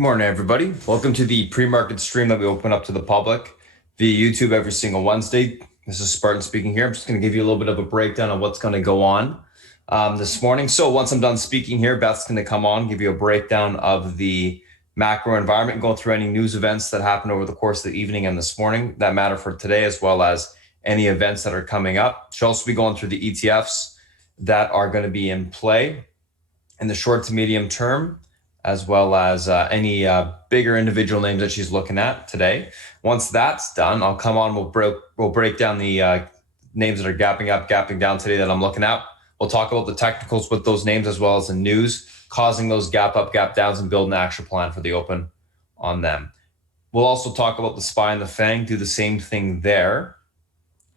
Good morning, everybody. Welcome to the pre-market stream that we open up to the public via YouTube every single Wednesday. This is Spartan speaking here. I'm just going to give you a little bit of a breakdown of what's going to go on this morning. So once I'm done speaking here, Beth's going to come on, give you a breakdown of the macro environment, go through any news events that happened over the course of the evening and this morning that matter for today, as well as any events that are coming up. She'll also be going through the ETFs that are going to be in play in the short to medium term, as well as any bigger individual names that she's looking at today. Once that's done, I'll come on, we'll break down the names that are gapping up, gapping down today that I'm looking at. We'll talk about the technicals with those names, as well as the news causing those gap up, gap downs, and build an action plan for the open on them. We'll also talk about the SPY and the FANG, do the same thing there.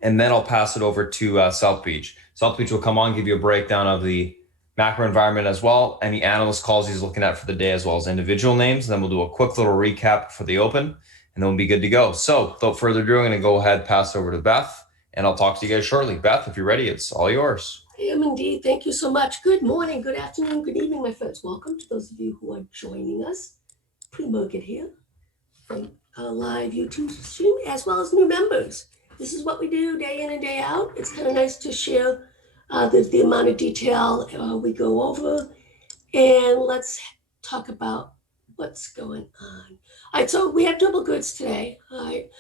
And then I'll pass it over to South Beach. South Beach will come on, give you a breakdown of the macro environment as well, any analyst calls he's looking at for the day, as well as individual names. And then we'll do a quick little recap for the open, and then we'll be good to go. So without further ado, I'm going to go ahead, pass over to Beth, and I'll talk to you guys shortly. Beth, if you're ready, it's all yours. I am indeed. Thank you so much. Good morning, good afternoon, good evening, my friends. Welcome to those of you who are joining us pre-market here from our live YouTube stream, as well as new members. This is what we do day in and day out. It's kind of nice to share the amount of detail we go over, and let's talk about what's going on. All right, so we have double goods today. All right,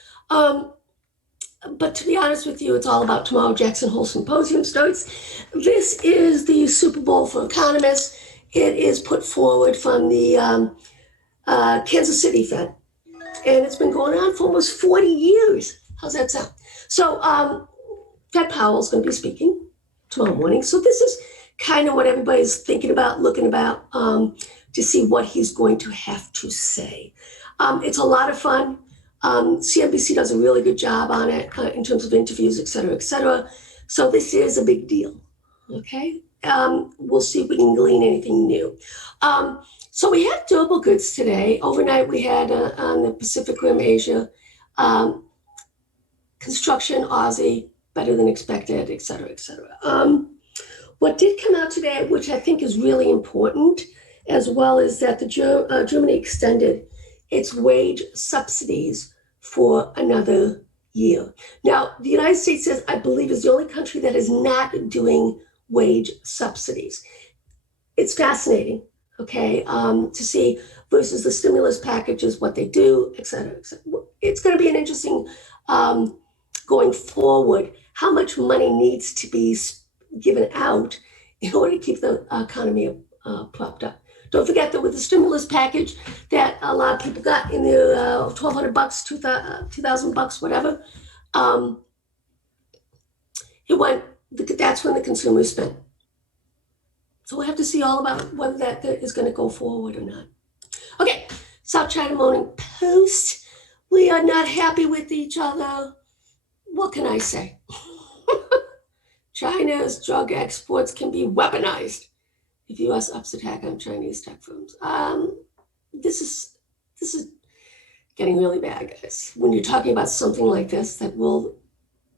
but to be honest with you, it's all about tomorrow. Jackson Hole Symposium starts. This is the Super Bowl for economists. It is put forward from the Kansas City Fed, and it's been going on for almost 40 years. How's that sound? So Fed Powell's going to be speaking tomorrow morning. So this is kind of what everybody's thinking about, looking about to see what he's going to have to say. It's a lot of fun. CNBC does a really good job on it in terms of interviews, et cetera, et cetera. So this is a big deal, okay? We'll see if we can glean anything new. So we had durable goods today. Overnight we had on the Pacific Rim, Asia, construction, Aussie, better than expected, et cetera, et cetera. What did come out today, which I think is really important, as well, is that the Germany extended its wage subsidies for another year. Now, the United States says, I believe, is the only country that is not doing wage subsidies. It's fascinating, okay, to see versus the stimulus packages, what they do, et cetera, et cetera. It's going to be an interesting going forward, how much money needs to be given out in order to keep the economy propped up. Don't forget that with the stimulus package that a lot of people got in their $1,200, $2,000, whatever, that's when the consumers spent. So we'll have to see all about whether that is going to go forward or not. Okay, South China Morning Post. We are not happy with each other. What can I say? China's drug exports can be weaponized if U.S. ups attack on Chinese tech firms. This is getting really bad, guys. When you're talking about something like this that will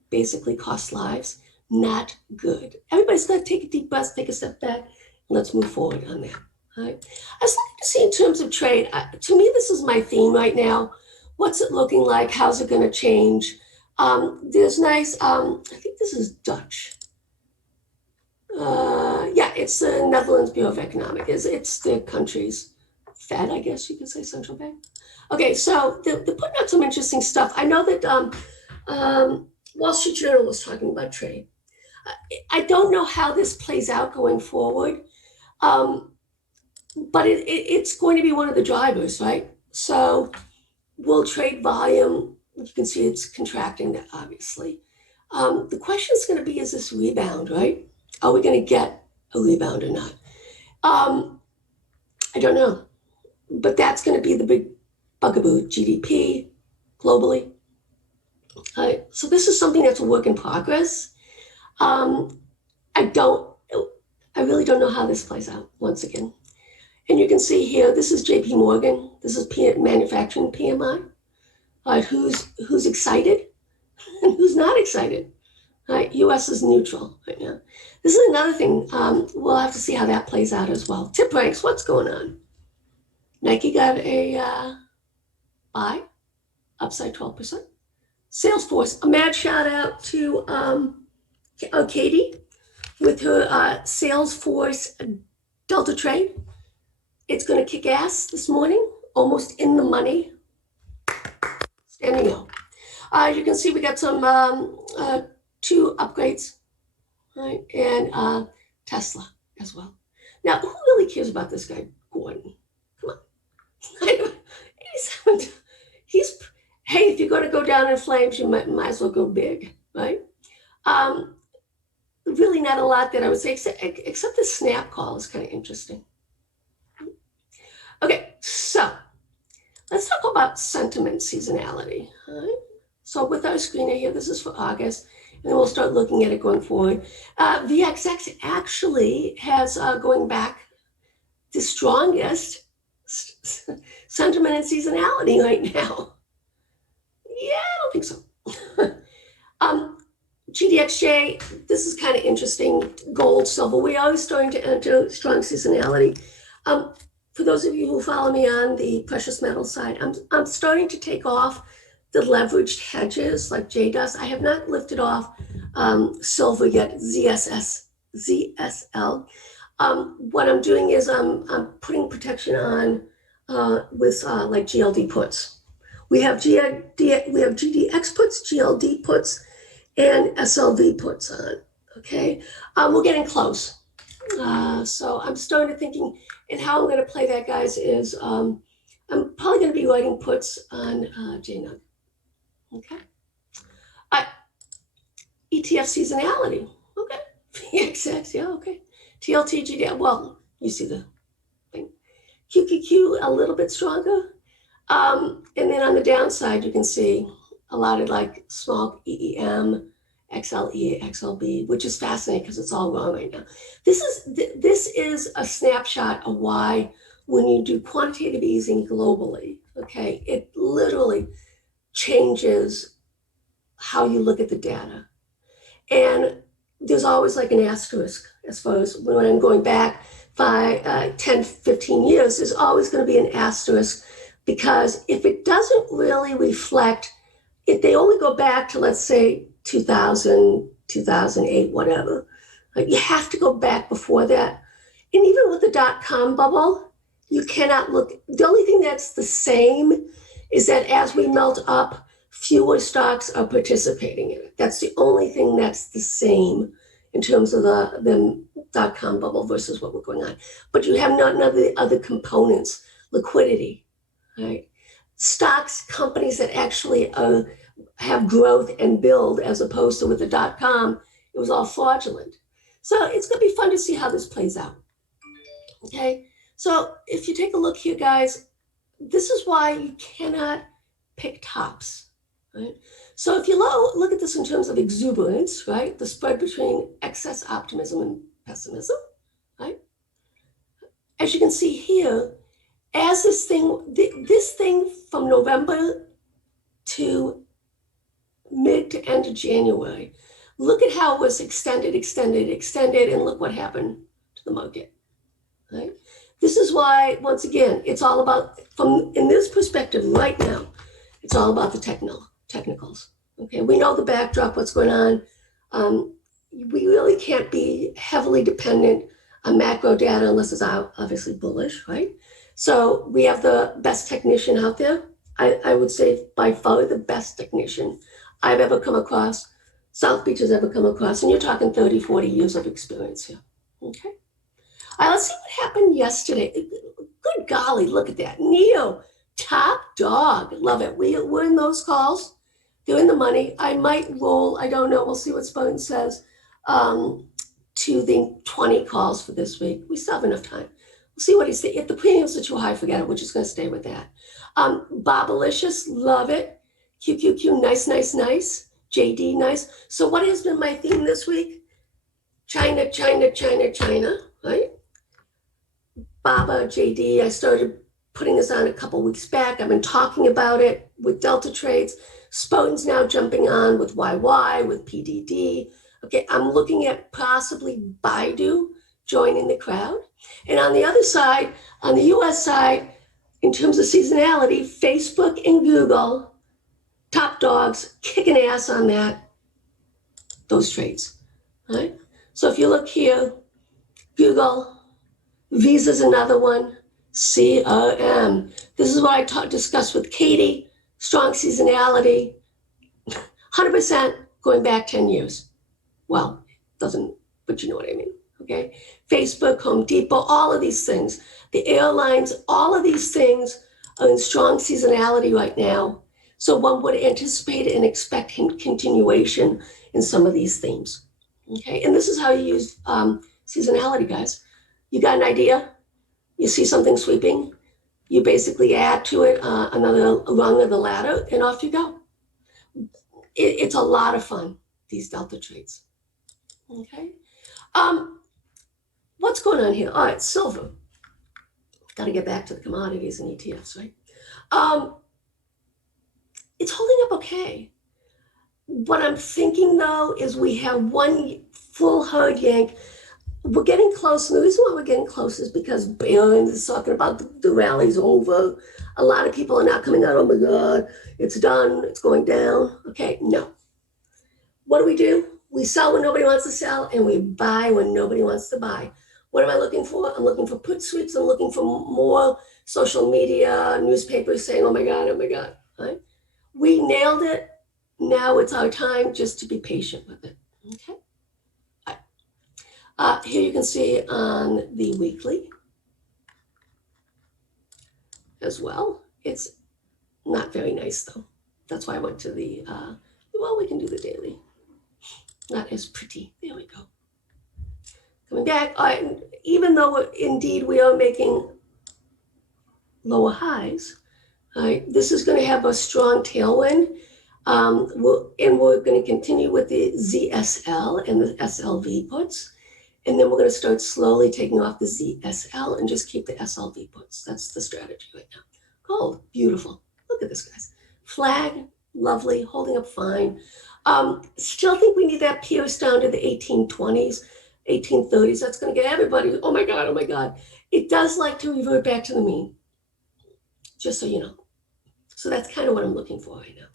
basically cost lives, not good. Everybody's got to take a deep breath, take a step back, and let's move forward on that. All right. I was looking to see in terms of trade. To me, this is my theme right now. What's it looking like? How's it going to change? There's nice, I think this is Dutch. Yeah, it's the Netherlands Bureau of Economics. It's the country's Fed, I guess you could say, central bank. Okay, so they're putting out some interesting stuff. I know that Wall Street Journal was talking about trade. I don't know how this plays out going forward, but it's going to be one of the drivers, right? So will trade volume, you can see it's contracting, that obviously. The question is going to be, is this rebound, right? Are we going to get a rebound or not? I don't know, but that's going to be the big bugaboo, GDP globally. So this is something that's a work in progress. I really don't know how this plays out once again. And you can see here, this is JP Morgan. This is manufacturing PMI. Who's excited and who's not excited? U.S. is neutral right now. This is another thing. We'll have to see how that plays out as well. Tip ranks, what's going on? Nike got a buy, upside 12%. Salesforce, a mad shout out to Katie with her Salesforce Delta trade. It's going to kick ass this morning, almost in the money. Standing out. You can see we got some 2 upgrades, right? And Tesla as well. Now, who really cares about this guy, Gordon? Come on. Hey, if you're going to go down in flames, you might as well go big, right? Really not a lot that I would say, except the snap call is kind of interesting. Okay, so let's talk about sentiment seasonality. All right? So with our screener here, this is for August, and then we'll start looking at it going forward. VXX actually has, going back, the strongest sentiment and seasonality right now. Yeah, I don't think so. GDXJ, this is kind of interesting. Gold, silver, we are starting to enter strong seasonality. For those of you who follow me on the precious metal side, I'm starting to take off the leveraged hedges like Jay does. I have not lifted off silver yet, ZSL. What I'm doing is I'm putting protection on with like GLD puts. We have GDX puts, GLD puts, and SLV puts on. Okay, we're getting close. So I'm starting to thinking, and how I'm going to play that, guys, is I'm probably going to be writing puts on JNUG. Okay. ETF seasonality. Okay. VXX, yeah, okay. TLT, GDX, well, you see the thing. QQQ, a little bit stronger. And then on the downside, you can see a lot of like small EEM, XLE, XLB, which is fascinating because it's all wrong right now. This is a snapshot of why when you do quantitative easing globally, okay, it literally changes how you look at the data. And there's always like an asterisk as far as when I'm going back 10, 15 years, there's always going to be an asterisk, because if it doesn't really reflect, if they only go back to, let's say, 2000, 2008, whatever, you have to go back before that. And even with the dot-com bubble, you cannot look. The only thing that's the same is that as we melt up, fewer stocks are participating in it. That's the only thing that's the same in terms of the dot-com bubble versus what we're going on. But you have none of the other components, liquidity, right? Stocks, companies that actually have growth and build, as opposed to with the dot-com, it was all fraudulent. So it's going to be fun to see how this plays out. Okay, so if you take a look here, guys, this is why you cannot pick tops, right? So if you look at this in terms of exuberance, right, the spread between excess optimism and pessimism, right? As you can see here, as this thing from November to mid to end of January, look at how it was extended, and look what happened to the market, right? This is why, once again, it's all about, in this perspective right now, it's all about the technicals, okay? We know the backdrop, what's going on. We really can't be heavily dependent on macro data unless it's obviously bullish, right? So we have the best technician out there. I would say by far the best technician I've ever come across, South Beach has ever come across, and you're talking 30, 40 years of experience here, okay? All right, let's see what happened yesterday. Good golly, look at that. NEO, top dog, love it. We're in those calls. They're in the money. I might roll, I don't know, we'll see what Spartan says, to the 20 calls for this week. We still have enough time. We'll see what he says. If the premiums are too high, forget it. We're just going to stay with that. Bobalicious, love it. QQQ, nice. JD, nice. So what has been my theme this week? China, right? Baba, JD, I started putting this on a couple weeks back. I've been talking about it with Delta Trades. Spartan's now jumping on with YY, with PDD. Okay, I'm looking at possibly Baidu joining the crowd. And on the other side, on the US side, in terms of seasonality, Facebook and Google, top dogs, kicking ass on those trades, right? So if you look here, Google, Visa's another one, CRM. This is what I discussed with Katie, strong seasonality, 100% going back 10 years. Well, doesn't, but you know what I mean, okay? Facebook, Home Depot, all of these things, the airlines, all of these things are in strong seasonality right now. So one would anticipate and expect continuation in some of these themes, okay? And this is how you use seasonality, guys. You got an idea, you see something sweeping, you basically add to it another rung of the ladder, and off you go. It's a lot of fun, these delta trades. Okay. What's going on here? All right, silver. Got to get back to the commodities and ETFs, right? It's holding up okay. What I'm thinking though is we have one full hard yank. We're getting close, and the reason why we're getting close is because Barron's is talking about the rally's over. A lot of people are now coming out, oh my God, it's done, it's going down. Okay, no. What do? We sell when nobody wants to sell, and we buy when nobody wants to buy. What am I looking for? I'm looking for put sweeps. I'm looking for more social media, newspapers saying, oh my God, right? We nailed it. Now it's our time just to be patient with it, okay? Here you can see on the weekly as well. It's not very nice though. That's why I went to the, well, we can do the daily. Not as pretty. There we go. Coming back, even though indeed we are making lower highs, this is going to have a strong tailwind. We're going to continue with the ZSL and the SLV puts. And then we're going to start slowly taking off the ZSL and just keep the SLV puts. That's the strategy right now. Gold, beautiful. Look at this, guys. Flag, lovely, holding up fine. Still think we need that pierce down to the 1820s, 1830s. That's going to get everybody, oh my God. It does like to revert back to the mean, just so you know. So that's kind of what I'm looking for right now.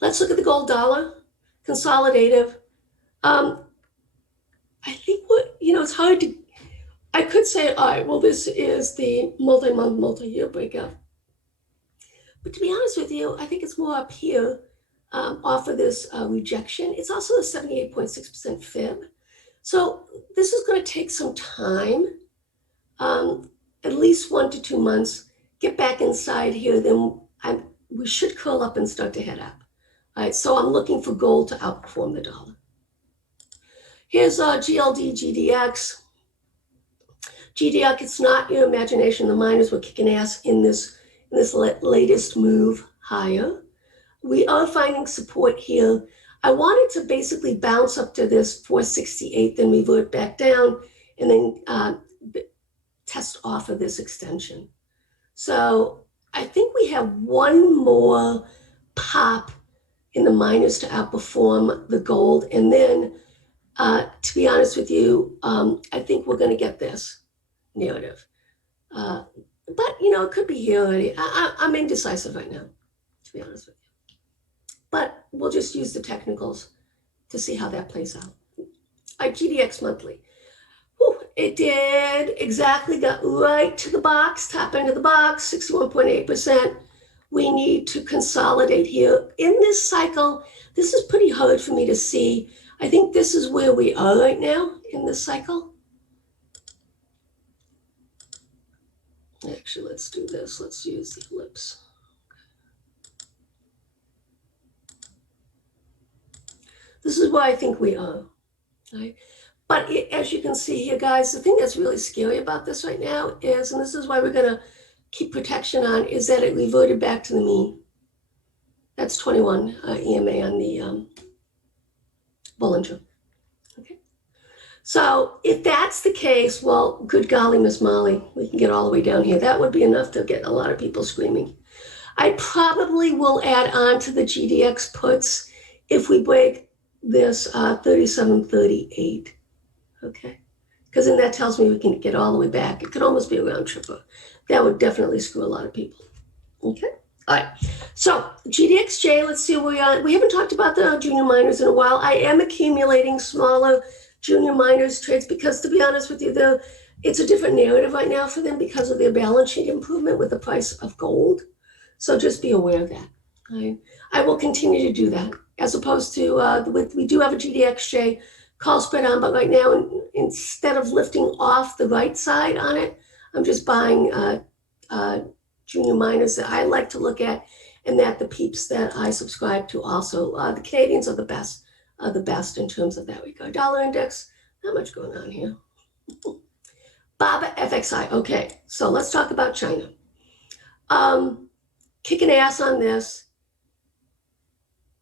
Let's look at the gold dollar, consolidative. I think it's hard to, I could say, all right, well, this is the multi-month, multi-year breakout. But to be honest with you, I think it's more up here off of this rejection. It's also a 78.6% fib. So this is going to take some time, at least 1 to 2 months, get back inside here, then we should curl up and start to head up. All right, so I'm looking for gold to outperform the dollar. Here's GLD, GDX. GDX, it's not your imagination. The miners were kicking ass in this latest move higher. We are finding support here. I wanted to basically bounce up to this 468, then revert back down, and then test off of this extension. So I think we have one more pop in the miners to outperform the gold, and then to be honest with you, I think we're going to get this narrative. But, it could be here already. I'm indecisive right now, to be honest with you. But we'll just use the technicals to see how that plays out. GDX monthly. Whew, it did exactly, got right to the box, top end of the box, 61.8%. We need to consolidate here. In this cycle, this is pretty hard for me to see. I think this is where we are right now in this cycle. Actually, let's do this. Let's use the ellipse. This is where I think we are. Right? But as you can see here, guys, the thing that's really scary about this right now is, and this is why we're going to keep protection on, is that it reverted back to the mean. That's 21 EMA on the Bollinger. Okay. So if that's the case, well, good golly, Miss Molly, we can get all the way down here. That would be enough to get a lot of people screaming. I probably will add on to the GDX puts if we break this 37.38. Okay. because then that tells me we can get all the way back. It could almost be a round tripper. That would definitely screw a lot of people. Okay. All right. So GDXJ, let's see where we are. We haven't talked about the junior miners in a while. I am accumulating smaller junior miners trades because, to be honest with you, it's a different narrative right now for them because of their balance sheet improvement with the price of gold. So just be aware of that. Right? I will continue to do that as opposed to we do have a GDXJ call spread on, but right now instead of lifting off the right side on it, I'm just buying junior miners that I like to look at, and that the peeps that I subscribe to also. The Canadians are the best in terms of that regard. Dollar index, not much going on here. BABA FXI. Okay, so let's talk about China. Kicking ass on this.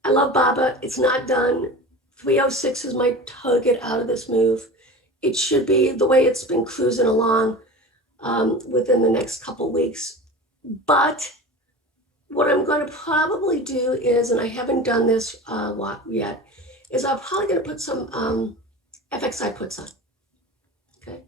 I love BABA. It's not done. 306 is my target out of this move. It should be the way it's been cruising along within the next couple weeks. But what I'm going to probably do is, and I haven't done this yet, is I'm probably going to put some FXI puts on. Okay.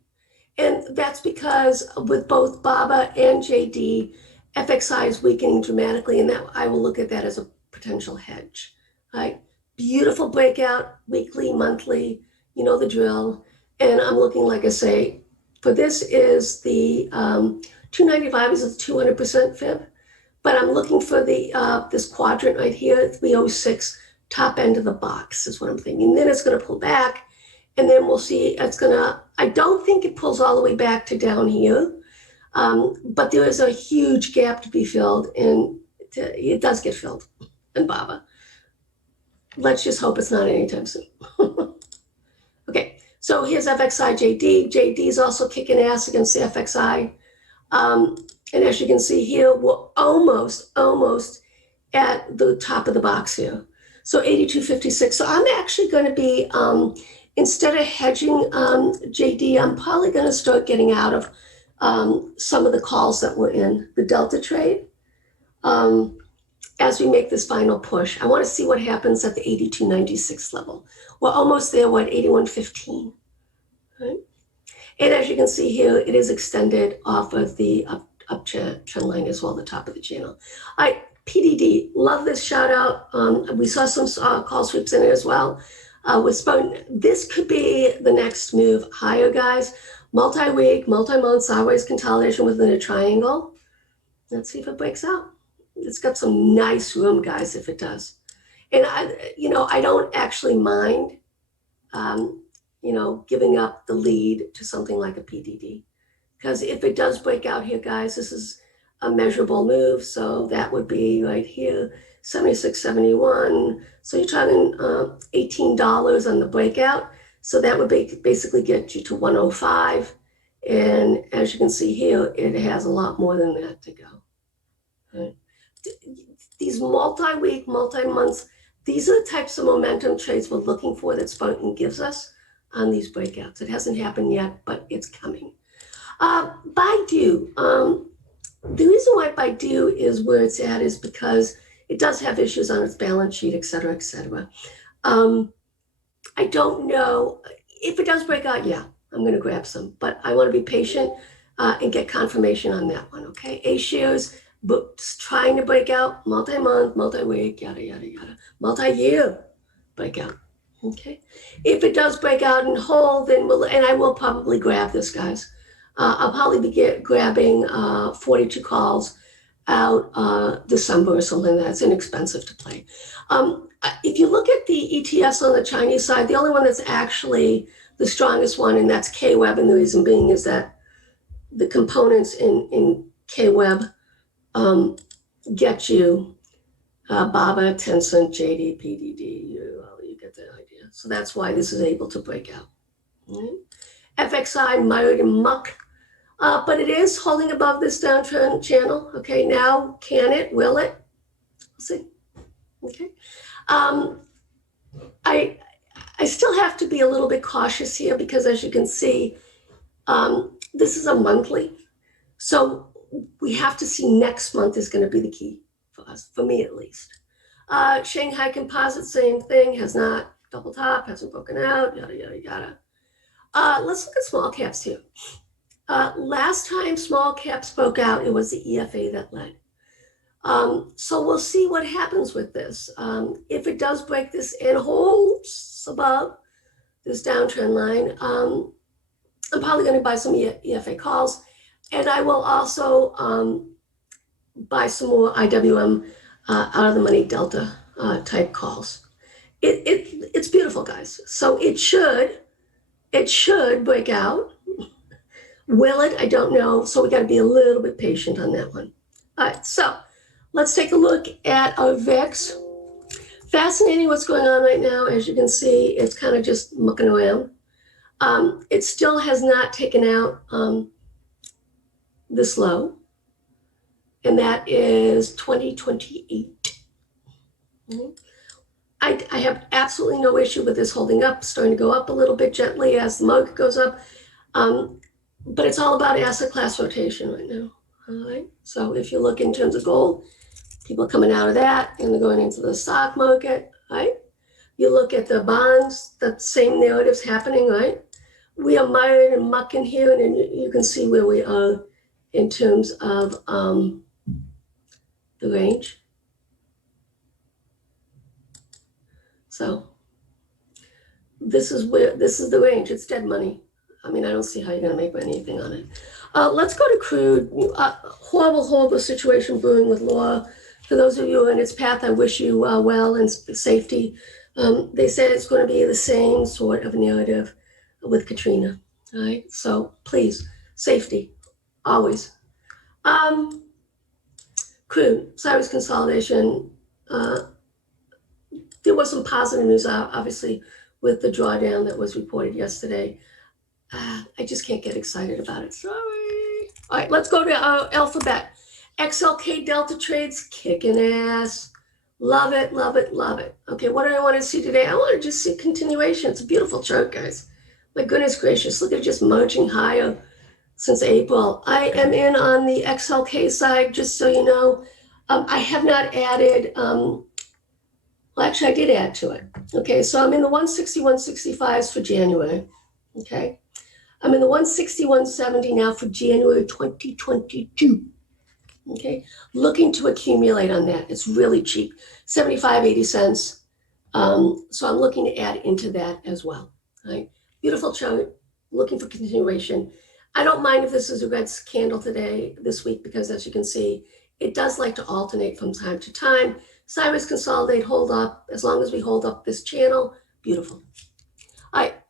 And that's because with both BABA and JD, FXI is weakening dramatically, and that I will look at that as a potential hedge. Right? Beautiful breakout, weekly, monthly, you know the drill. And I'm looking, like I say, for this is the 295 is a 200% fib, but I'm looking for the this quadrant right here, 306, top end of the box is what I'm thinking. Then it's going to pull back, and then we'll see. It's going to. I don't think it pulls all the way back to down here, but there is a huge gap to be filled, and it does get filled in BABA. Let's just hope it's not anytime soon. Okay, so here's FXI JD. JD is also kicking ass against the FXI. And as you can see here, we're almost at the top of the box here. So 82.56. So I'm actually going to be, instead of hedging JD, I'm probably going to start getting out of some of the calls that were in the Delta trade. As we make this final push, I want to see what happens at the 82.96 level. We're almost there, we're at 81.15. Right? And as you can see here, it is extended off of the up trend line as well, the top of the channel. All right, PDD, love this shout out. We saw some call sweeps in it as well. With Spartan, this could be the next move higher, guys. Multi-week, multi-month, sideways consolidation within a triangle. Let's see if it breaks out. It's got some nice room, guys, if it does. And I don't actually mind, giving up the lead to something like a PDD. Because if it does break out here, guys, this is a measurable move. So that would be right here, 76.71. So you're talking $18 on the breakout. So that would basically get you to 105. And as you can see here, it has a lot more than that to go. Right? These multi-week, multi-months, these are the types of momentum trades we're looking for that Spartan gives us on these breakouts. It hasn't happened yet, but it's coming. Baidu, the reason why Baidu is where it's at is because it does have issues on its balance sheet, et cetera, et cetera. I don't know if it does break out. Yeah, I'm going to grab some, but I want to be patient and get confirmation on that one. Okay, A shares, but trying to break out, multi-month, multi-week, yada yada yada, multi-year breakout. Okay, if it does break out and hold, then and I will probably grab this, guys. I'll probably be grabbing 42 calls out December or something that's inexpensive to play. If you look at the ETFs on the Chinese side, the only one that's actually the strongest one, and that's KWeb, and the reason being is that the components in KWeb get you BABA, Tencent, JD, PDD, you get the idea. So that's why this is able to break out. Right? FXI, mired in muck. But it is holding above this downtrend channel. Okay, now can it? Will it? We'll see. Okay. I still have to be a little bit cautious here because, as you can see, this is a monthly. So we have to see next month is going to be the key for us, for me at least. Shanghai Composite, same thing, has not double top, hasn't broken out, yada, yada, yada. Let's look at small caps here. Last time small caps broke out, it was the EFA that led. So we'll see what happens with this. If it does break this and holds above this downtrend line, I'm probably going to buy some EFA calls, and I will also buy some more IWM out of the money delta type calls. It's beautiful, guys. So it should break out. Will it? I don't know. So we got to be a little bit patient on that one. All right, so let's take a look at our VIX. Fascinating what's going on right now. As you can see, it's kind of just mucking around. It still has not taken out this low, and that is 2028. Mm-hmm. I have absolutely no issue with this holding up, starting to go up a little bit gently as the market goes up. But it's all about asset class rotation right now. All right. So if you look in terms of gold, people are coming out of that and they're going into the stock market, right? You look at the bonds, the same narrative's happening, right? We are mired and mucking here, and you can see where we are in terms of the range. So this is the range. It's dead money. I mean, I don't see how you're going to make anything on it. Let's go to crude. Horrible situation brewing with Laura. For those of you who are in its path, I wish you well and safety. They said it's going to be the same sort of narrative with Katrina. All right, so please, safety, always. Crude, sideways consolidation. There was some positive news, obviously, with the drawdown that was reported yesterday. I just can't get excited about it. Sorry. All right, let's go to Alphabet. XLK Delta trades kicking ass. Love it, love it, love it. Okay, what do I want to see today? I want to just see continuation. It's a beautiful chart, guys. My goodness gracious, look at it just marching higher since April. I am in on the XLK side, just so you know. I have not added, well, actually I did add to it. Okay, so I'm in the 160, 165s for January. Okay, I'm in the 160, 170 now for January 2022. Okay, looking to accumulate on that. It's really cheap, 75, 80 cents. So I'm looking to add into that as well. Right, beautiful chart, looking for continuation. I don't mind if this is a red candle today, this week, because as you can see, it does like to alternate from time to time. Sideways consolidate, hold up. As long as we hold up this channel, beautiful.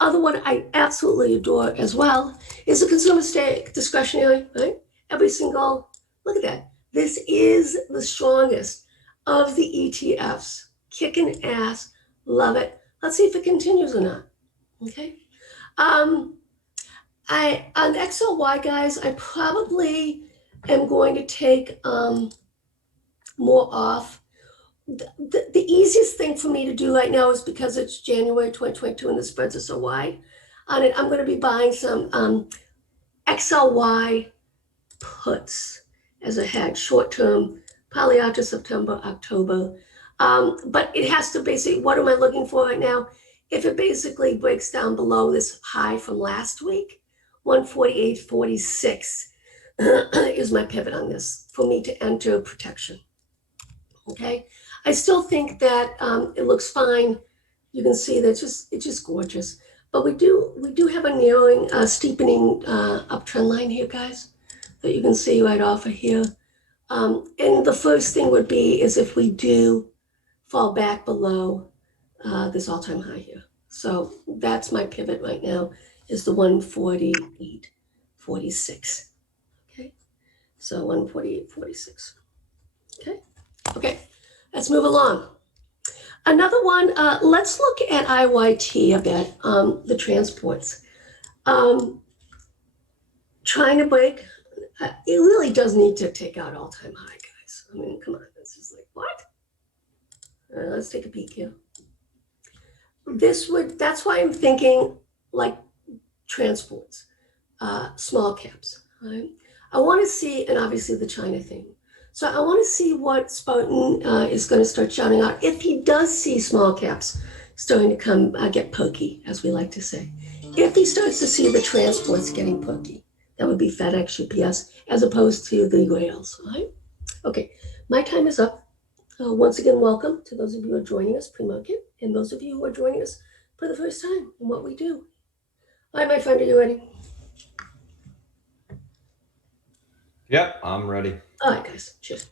Other one I absolutely adore as well is the consumer discretionary, right? Every single, look at that. This is the strongest of the ETFs. Kicking ass, love it. Let's see if it continues or not, okay? On XLY, guys, I probably am going to take more off. The easiest thing for me to do right now is because it's January 2022 and the spreads are so wide on it, I'm going to be buying some XLY puts as a hedge, short term, probably out to September, October. But it has to basically, what am I looking for right now? If it basically breaks down below this high from last week, 148.46 is my pivot on this for me to enter protection. Okay, I still think that it looks fine. You can see that it's just gorgeous. But we do have a narrowing, steepening uptrend line here, guys, that you can see right off of here. And the first thing would be is if we do fall back below this all-time high here. So that's my pivot right now, is the 148.46. Okay, so 148.46. Okay, let's move along. Another one, let's look at IYT a bit, the transports. Trying to break, it really does need to take out all-time high, guys. I mean, come on, this is like, what? Let's take a peek here. That's why I'm thinking like transports, small caps, right? I want to see, and obviously the China thing. So I want to see what Spartan is going to start shouting out. If he does see small caps starting to come get pokey, as we like to say. If he starts to see the transports getting pokey, that would be FedEx, UPS, as opposed to the rails, right? Okay, my time is up. Once again, welcome to those of you who are joining us pre-market and those of you who are joining us for the first time in what we do. All right, my friend, are you ready? Yep, I'm ready. All right, guys, cheers.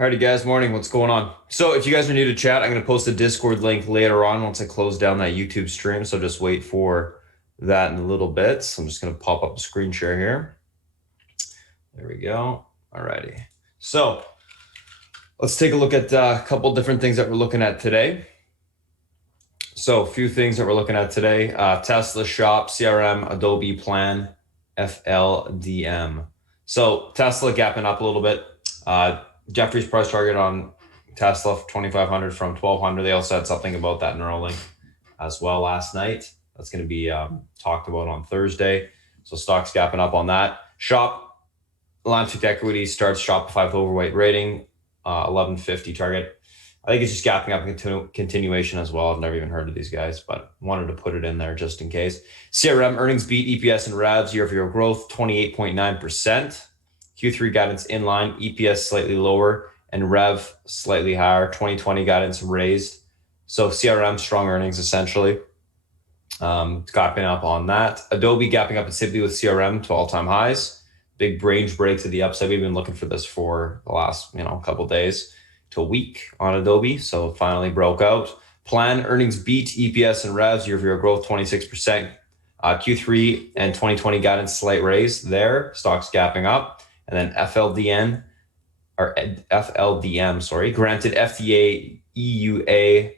Alrighty, guys, morning. What's going on? So if you guys are new to chat, I'm going to post a Discord link later on once I close down that YouTube stream. So just wait for that in a little bit. So I'm just going to pop up a screen share here. There we go. Alrighty. So let's take a look at a couple different things that we're looking at today. So a few things that we're looking at today. Tesla Shop, CRM, Adobe Plan, FLDM. So Tesla gapping up a little bit. Jeffrey's price target on Tesla 2,500 from 1,200. They also had something about that Neuralink as well last night. That's going to be talked about on Thursday. So stocks gapping up on that. Shop, Atlantic Equity starts Shopify with overweight rating, 1150 target. I think it's just gapping up in continuation as well. I've never even heard of these guys, but wanted to put it in there just in case. CRM earnings beat EPS and RAVs year-over-year growth 28.9%. Q3 guidance in line, EPS slightly lower, and REV slightly higher. 2020 guidance raised. So CRM strong earnings essentially. Gapping up on that. Adobe gapping up simply with CRM to all-time highs. Big range break to the upside. We've been looking for this for the last couple days to a week on Adobe, so it finally broke out. Plan earnings beat EPS and REVs year-over-year growth 26%. Q3 and 2020 guidance slight raise there. Stocks gapping up. And then FLDM, granted FDA EUA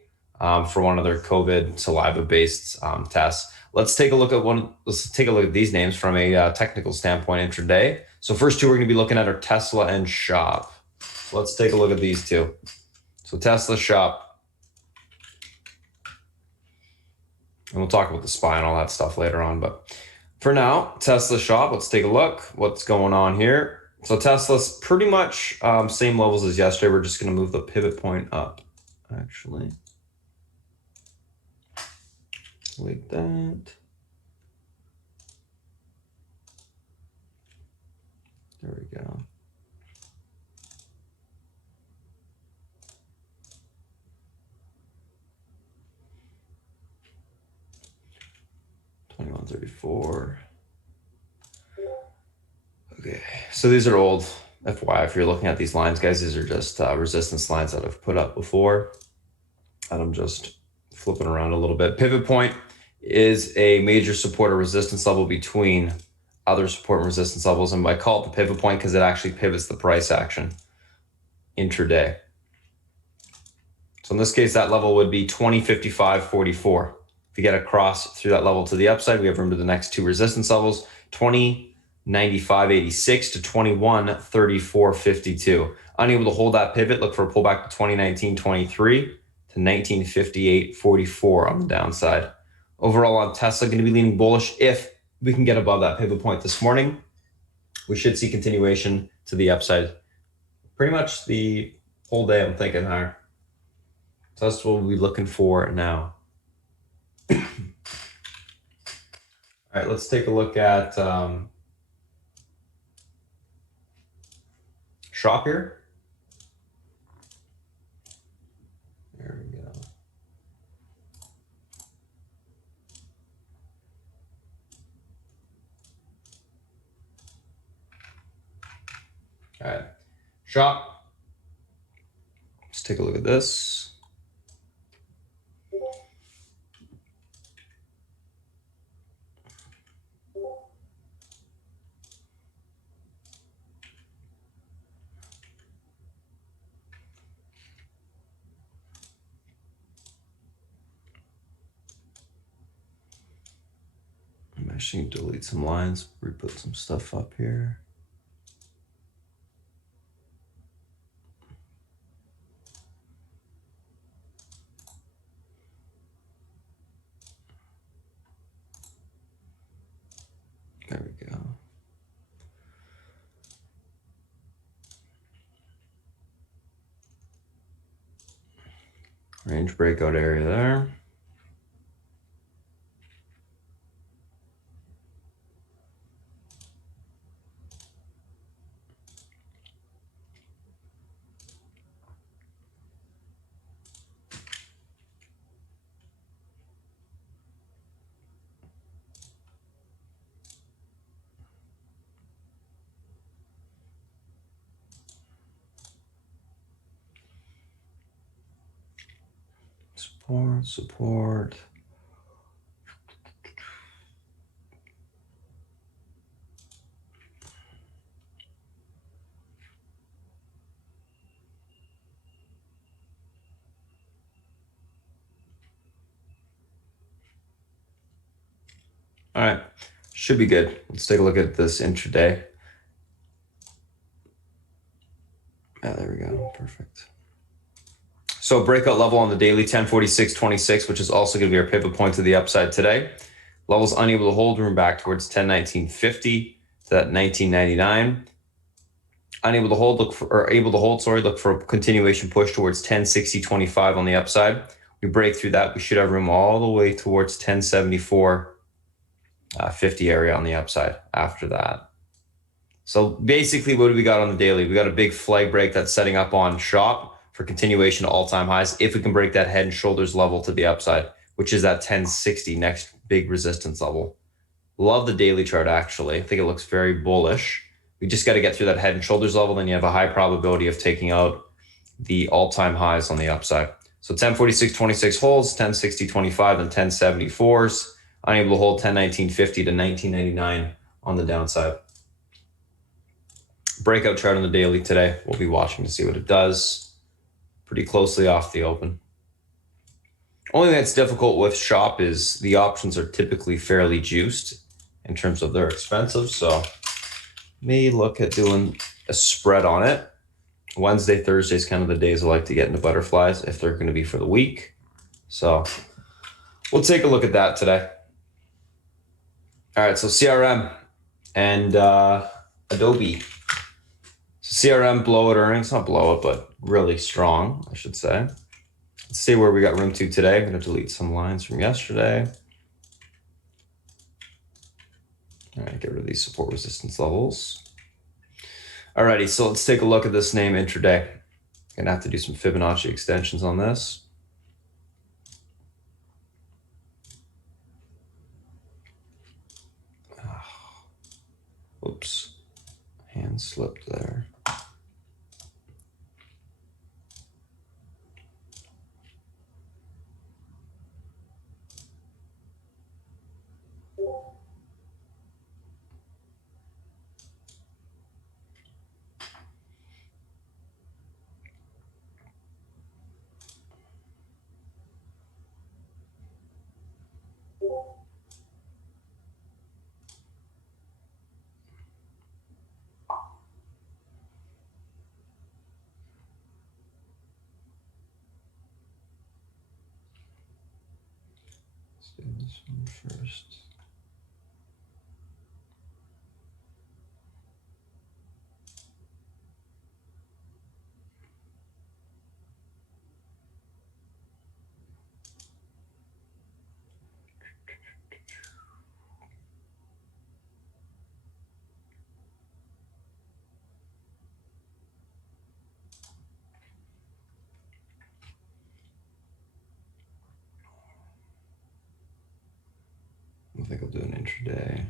for one of their COVID saliva-based tests. Let's take a look at these names from a technical standpoint intraday. So first two we're going to be looking at are Tesla and Shop. So let's take a look at these two. So Tesla, Shop, and we'll talk about the SPY and all that stuff later on. But for now, Tesla, Shop, let's take a look. What's going on here? So Tesla's pretty much same levels as yesterday. We're just going to move the pivot point up, actually. Like that. There we go. $21.34. Okay, so these are old. FYI, if you're looking at these lines, guys, these are just resistance lines that I've put up before. And I'm just flipping around a little bit. Pivot point is a major support or resistance level between other support and resistance levels. And I call it the pivot point because it actually pivots the price action intraday. So in this case, that level would be 20.55.44. If you get across through that level to the upside, we have room to the next two resistance levels, 20.95.86 to 21.34.52. Unable to hold that pivot, look for a pullback to 20.19.23 to 19.58.44 on the downside. Overall on Tesla, going to be leaning bullish. If we can get above that pivot point this morning, we should see continuation to the upside. Pretty much the whole day I'm thinking higher. So that's what we'll be looking for now. All right, let's take a look at Shop here. There we go. All right, Shop. Let's take a look at this. I'm actually going to delete some lines, re-put some stuff up here. There we go. range breakout area there. Support. All right, should be good. Let's take a look at this intraday. Yeah, there we go, perfect. So breakout level on the daily, 1046.26, which is also going to be our pivot point to the upside today. Levels unable to hold, room back towards 1019.50 to that 1999. Unable to hold, look for a continuation push towards 1060.25 on the upside. We break through that, we should have room all the way towards 1074.50 area on the upside after that. So basically, what do we got on the daily? We got a big flag break that's setting up on shop for continuation to all-time highs. If we can break that head and shoulders level to the upside, which is that 1060 next big resistance level. Love the daily chart, actually. I think it looks very bullish. We just got to get through that head and shoulders level, then you have a high probability of taking out the all-time highs on the upside. So 1046.26 holds, 1060.25 and 1074s. Unable to hold 1019.50 to 1999 on the downside. Breakout chart on the daily today. We'll be watching to see what it does. Pretty closely off the open. Only thing that's difficult with shop is the options are typically fairly juiced in terms of they're expensive. So may look at doing a spread on it. Wednesday, Thursday is kind of the days I like to get into butterflies if they're going to be for the week. So we'll take a look at that today. All right, so CRM and Adobe. So CRM blowout earnings, not blowout, but really strong, I should say. Let's see where we got room to today. I'm going to delete some lines from yesterday. All right, get rid of these support resistance levels. Alrighty, so let's take a look at this name intraday. Gonna have to do some Fibonacci extensions on this. Oops, hand slipped there. Let's do this one first. I think I'll do an intraday.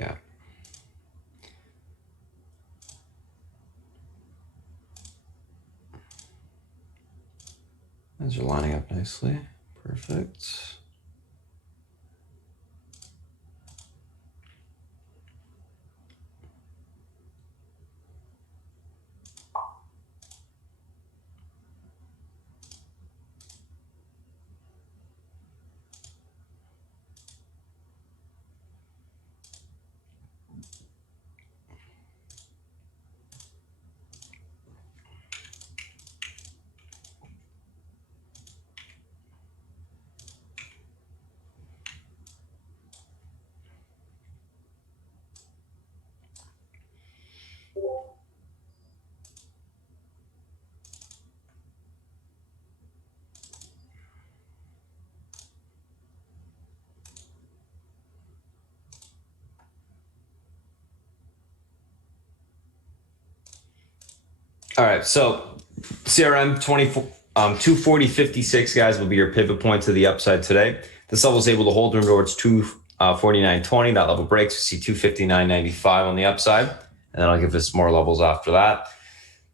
Yeah. Those are lining up nicely. Perfect. All right, so CRM 240.56, guys, will be your pivot point to the upside today. This level is able to hold towards 249.20. That level breaks. We see 259.95 on the upside, and then I'll give us more levels after that.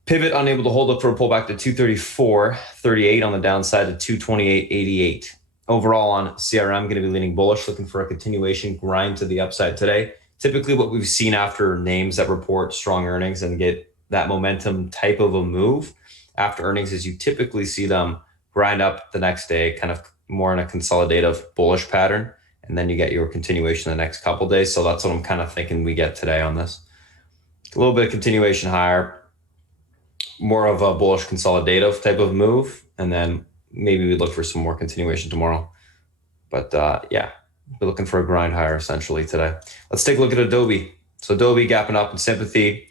Pivot unable to hold up for a pullback to 234.38 on the downside to 228.88. Overall on CRM, going to be leaning bullish, looking for a continuation grind to the upside today. Typically what we've seen after names that report strong earnings and get that momentum type of a move after earnings is you typically see them grind up the next day, kind of more in a consolidative bullish pattern, and then you get your continuation the next couple days. So that's what I'm kind of thinking we get today on this. A little bit of continuation higher, more of a bullish consolidative type of move, and then maybe we look for some more continuation tomorrow. But yeah, we're looking for a grind higher essentially today. Let's take a look at Adobe. So Adobe gapping up in sympathy.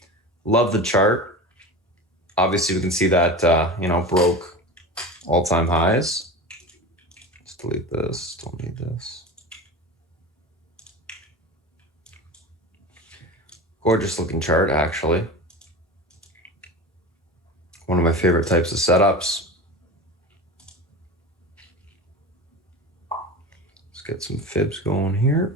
Love the chart. Obviously, we can see that broke all-time highs. Let's delete this. Don't need this. Gorgeous looking chart, actually. One of my favorite types of setups. Let's get some fibs going here.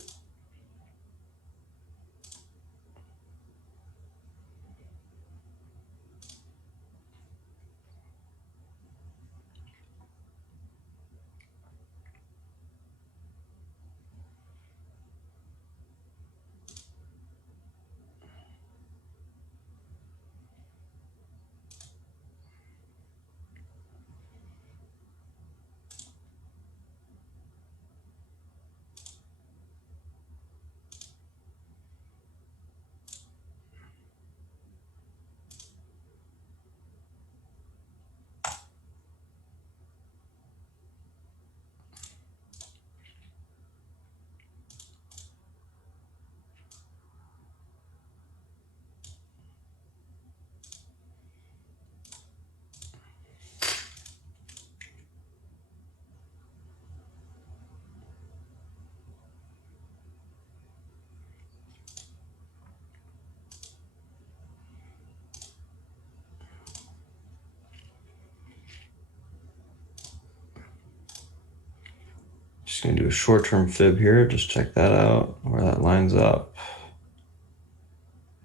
Just gonna do a short-term fib here. Just check that out, where that lines up.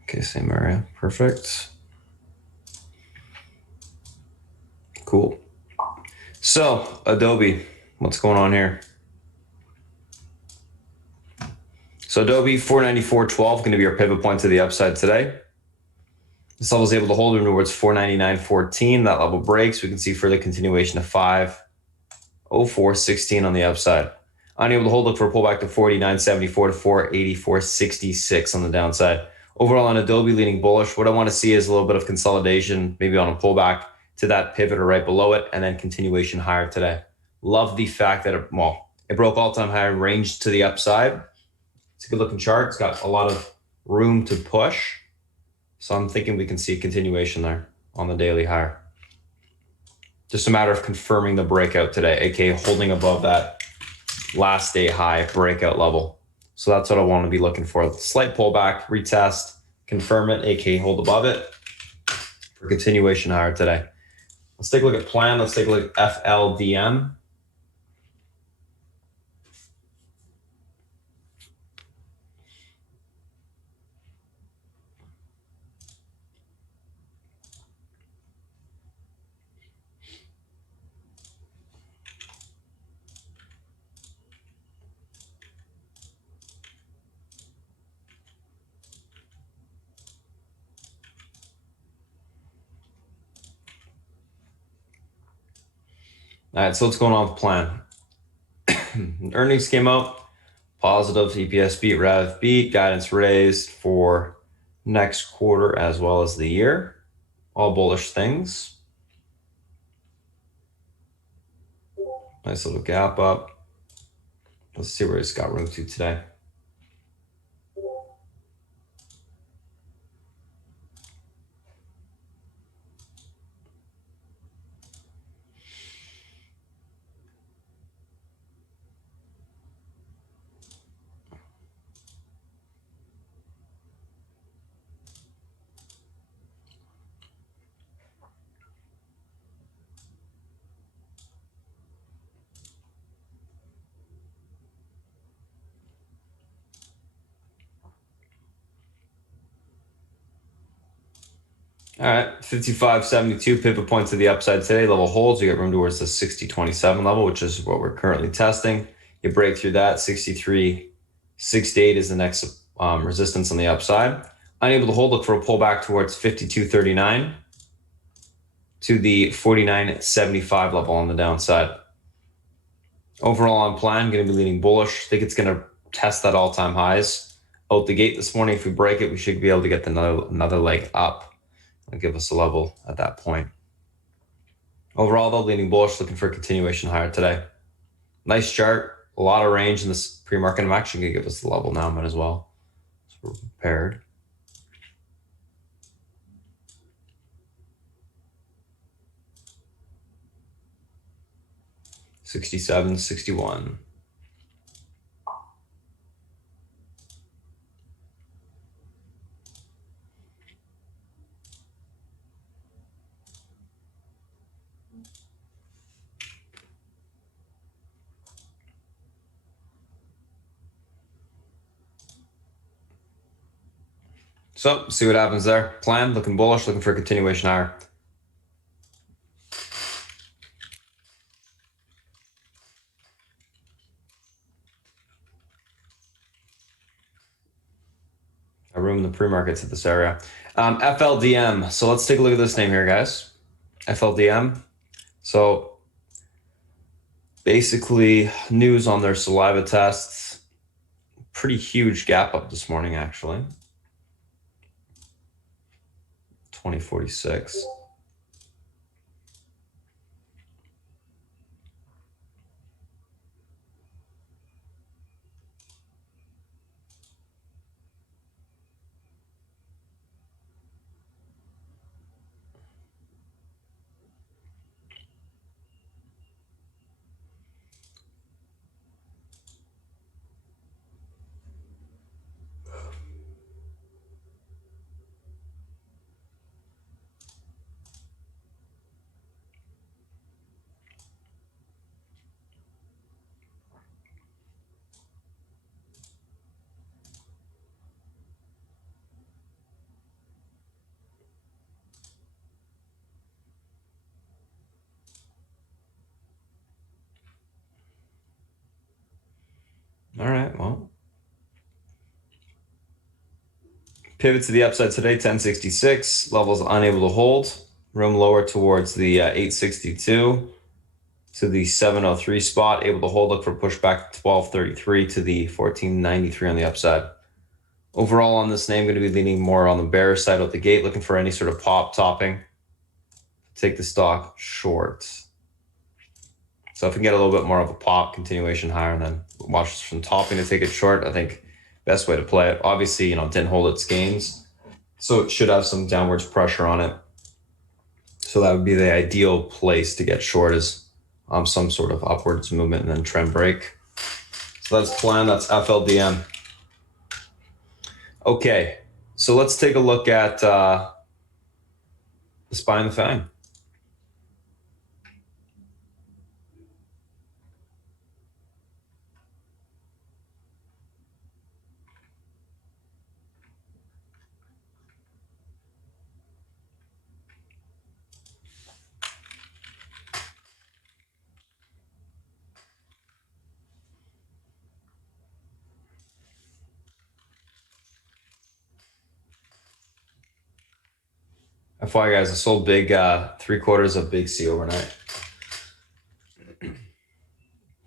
Okay, same area, perfect. Cool. So Adobe, what's going on here? So Adobe 494.12 going to be our pivot point to the upside today. This level is able to hold towards 499.14. That level breaks. We can see further continuation of 504.16 on the upside. Unable to hold, look for a pullback to 49.74 to 484.66 on the downside. Overall on Adobe leaning bullish. What I want to see is a little bit of consolidation, maybe on a pullback to that pivot or right below it, and then continuation higher today. Love the fact that it broke all-time high, ranged to the upside. It's a good looking chart. It's got a lot of room to push. So I'm thinking we can see continuation there on the daily higher. Just a matter of confirming the breakout today, aka holding above that last day high breakout level. So that's what I want to be looking for. Slight pullback, retest, confirm it, aka hold above it for continuation higher today. Let's take a look at plan. Let's take a look at FLDM. All right, so what's going on with the plan? Earnings came out, positive, EPS beat, rev beat, guidance raised for next quarter as well as the year. All bullish things. Nice little gap up. Let's see where it's got room to today. All right, 55.72 pivot point to the upside today. Level holds. You get room towards the 60.27 level, which is what we're currently testing. You break through that. 63.68 is the next resistance on the upside. Unable to hold, look for a pullback towards 52.39 to the 49.75 level on the downside. Overall on plan, going to be leaning bullish. I think it's going to test that all-time highs out the gate this morning. If we break it, we should be able to get another leg up and give us a level at that point. Overall, though, leaning bullish, looking for a continuation higher today. Nice chart, a lot of range in this pre-market. I'm actually going to give us the level now, might as well. So we're prepared. $67, $61. So, see what happens there. Plan, looking bullish, looking for a continuation higher. A room in the pre-markets at this area. FLDM. So let's take a look at this name here, guys. FLDM. So basically news on their saliva tests. Pretty huge gap up this morning, actually. 2046. All right, well. Pivot to the upside today, 1066. Levels unable to hold. Room lower towards the 862 to the 703 spot. Able to hold, look for pushback 1233 to the 1493 on the upside. Overall on this name, going to be leaning more on the bearish side out the gate, looking for any sort of pop topping. Take the stock short. So if we can get a little bit more of a pop continuation higher, then watch this from topping to take it short. I think best way to play it. Obviously, didn't hold its gains, so it should have some downwards pressure on it. So that would be the ideal place to get short, is some sort of upwards movement and then trend break. So that's plan. That's FLDM. Okay, so let's take a look at the SPY and the FANG. FYI, guys, I sold big 3/4 of Big C overnight. It's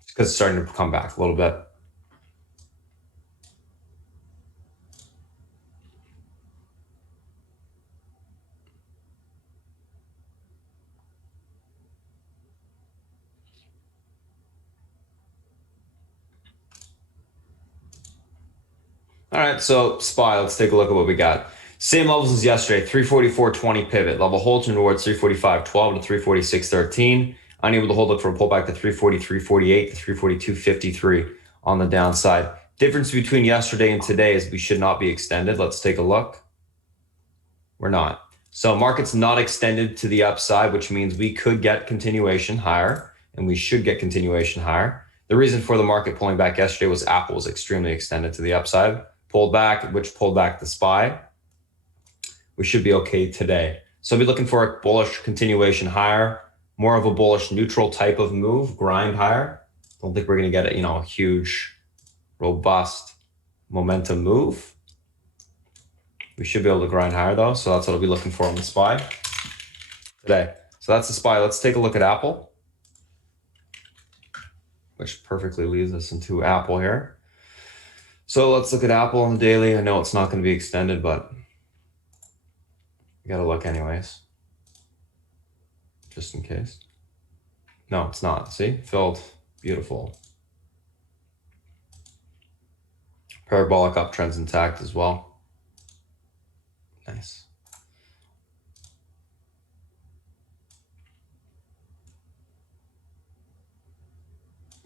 because it's starting to come back a little bit. All right, so SPY, let's take a look at what we got. Same levels as yesterday, 344.20 pivot. Level holds towards 345.12 to 346.13. Unable to hold, look for a pullback to 343.48 to 342.53 on the downside. Difference between yesterday and today is we should not be extended. Let's take a look. We're not. So market's not extended to the upside, which means we could get continuation higher, and we should get continuation higher. The reason for the market pulling back yesterday was Apple was extremely extended to the upside, pulled back, which pulled back the SPY. We should be okay today. So I'll be looking for a bullish continuation higher, more of a bullish neutral type of move, grind higher. Don't think we're going to get a huge, robust momentum move. We should be able to grind higher though. So that's what I'll be looking for on the SPY today. So that's the SPY. Let's take a look at Apple, which perfectly leads us into Apple here. So let's look at Apple on the daily. I know it's not going to be extended, but you got to look anyways, just in case. No, it's not. See, filled, beautiful. Parabolic uptrend's intact as well. Nice.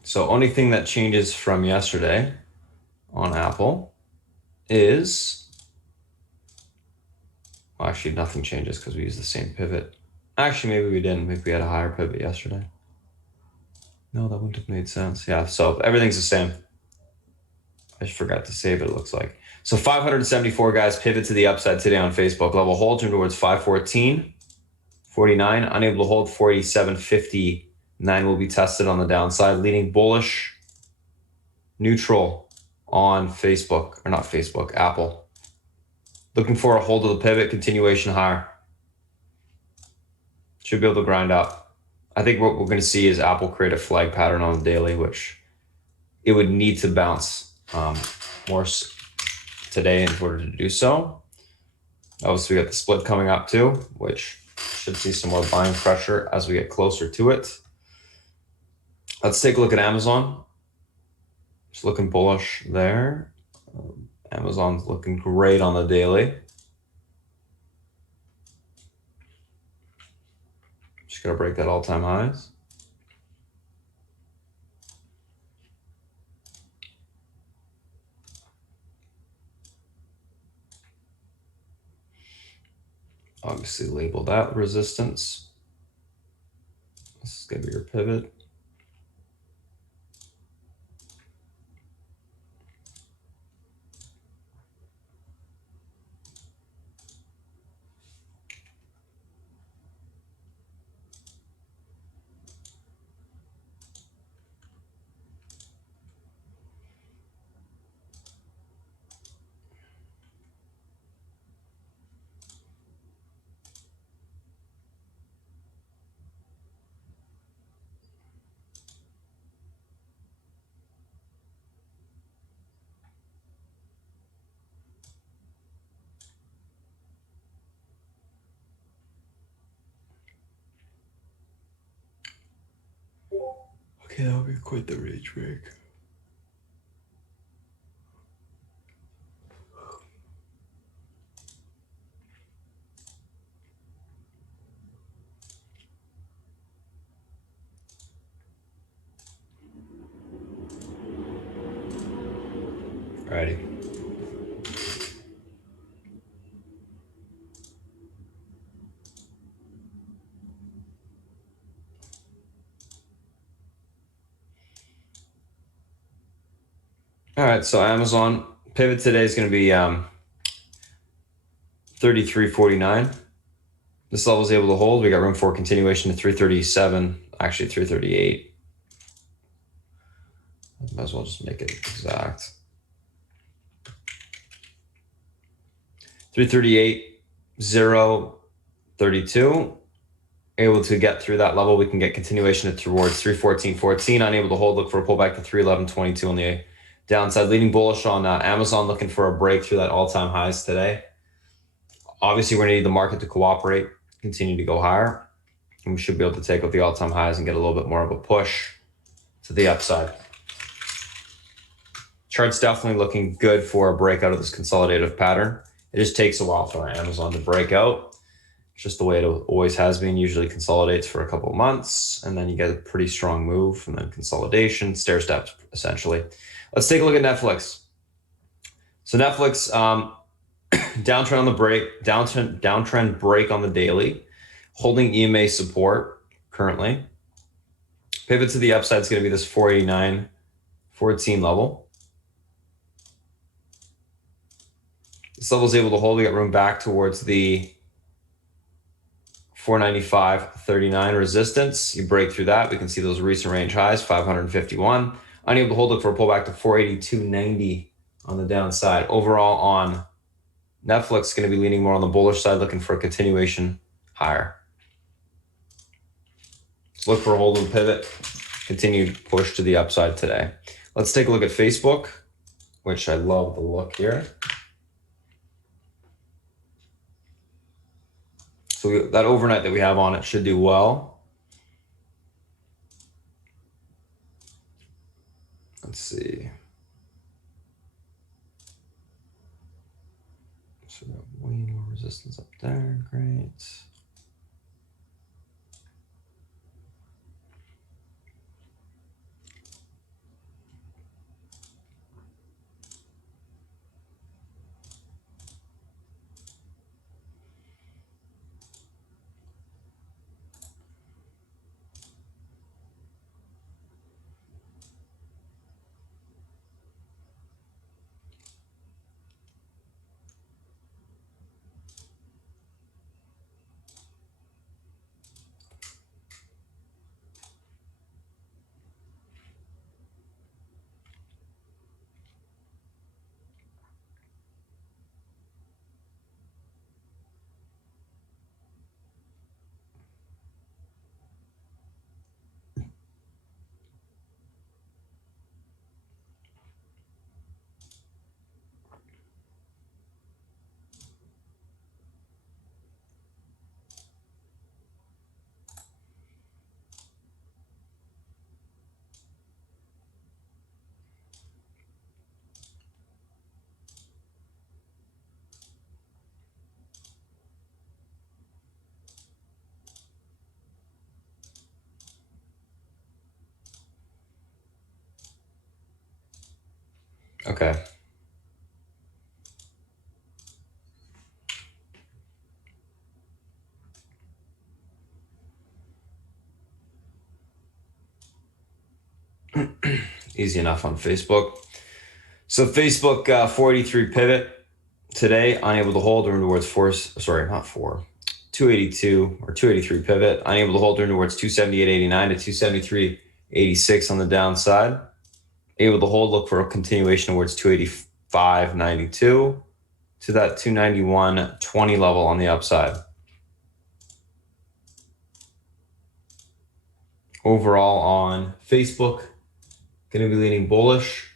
So only thing that changes from yesterday on Apple is, well, actually nothing changes because we use the same pivot. Actually, maybe we didn't. Maybe we had a higher pivot yesterday. No, that wouldn't have made sense. Yeah, so everything's the same. I just forgot to save it, it looks like. So 574 guys pivot to the upside today on Facebook. Level hold turn towards 514.49. Unable to hold 47.59 will be tested on the downside. Leading bullish, neutral on Facebook, or not Facebook, Apple. Looking for a hold of the pivot, continuation higher. Should be able to grind up. I think what we're going to see is Apple create a flag pattern on the daily, which it would need to bounce more today in order to do so. Obviously, we got the split coming up too, which should see some more buying pressure as we get closer to it. Let's take a look at Amazon. It's looking bullish there. Amazon's looking great on the daily. Just gotta break that all-time highs. Obviously label that resistance. This is gonna be your pivot. Okay, that'll be quite the rage break. Alrighty. All right, so Amazon pivot today is going to be 33.49. This level is able to hold. We got room for continuation to 337, actually 338. Might as well just make it exact. 338.032. Able to get through that level, we can get continuation towards 314.14. Unable to hold, look for a pullback to 311.22 on the downside. Leading bullish on Amazon, looking for a break through that all-time highs today. Obviously, we're going to need the market to cooperate, continue to go higher, and we should be able to take out the all-time highs and get a little bit more of a push to the upside. Chart's definitely looking good for a breakout of this consolidative pattern. It just takes a while for Amazon to break out. It's just the way it always has been. Usually consolidates for a couple of months, and then you get a pretty strong move, and then consolidation, stair steps, essentially. Let's take a look at Netflix. So Netflix, downtrend on the break, downtrend break on the daily, holding EMA support currently. Pivot to the upside is going to be this 489.14 level. This level is able to hold. We got room back towards the 495.39 resistance. You break through that. We can see those recent range highs, 551. Unable to hold it for a pullback to 482.90 on the downside. Overall on Netflix, going to be leaning more on the bullish side, looking for a continuation higher. Let's look for a hold and pivot. Continued push to the upside today. Let's take a look at Facebook, which I love the look here. So that overnight that we have on it should do well. Let's see. So we have way more resistance up there. Great. Okay. Easy enough on Facebook. So Facebook 483 pivot today, unable to hold or towards 282 or 283 pivot, unable to hold or towards 278.89 to 273.86 on the downside. Able to hold, look for a continuation towards 285.92 to that 291.20 level on the upside. Overall on Facebook, going to be leaning bullish,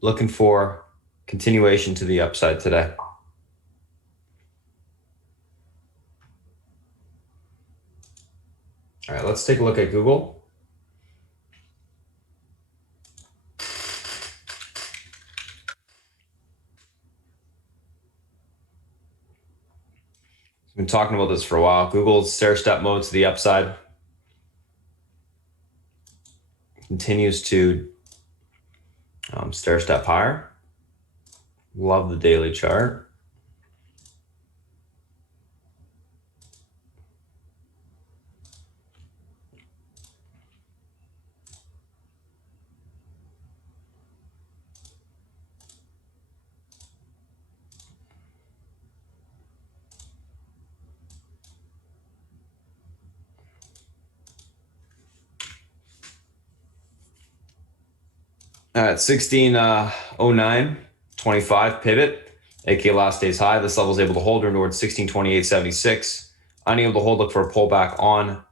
looking for continuation to the upside today. All right, let's take a look at Google. We've been talking about this for a while. Google's stair-step mode to the upside continues to stair-step higher. Love the daily chart. At 1609.25 pivot, aka last day's high. This level is able to hold her towards 1628.76. Unable to hold, look for a pullback on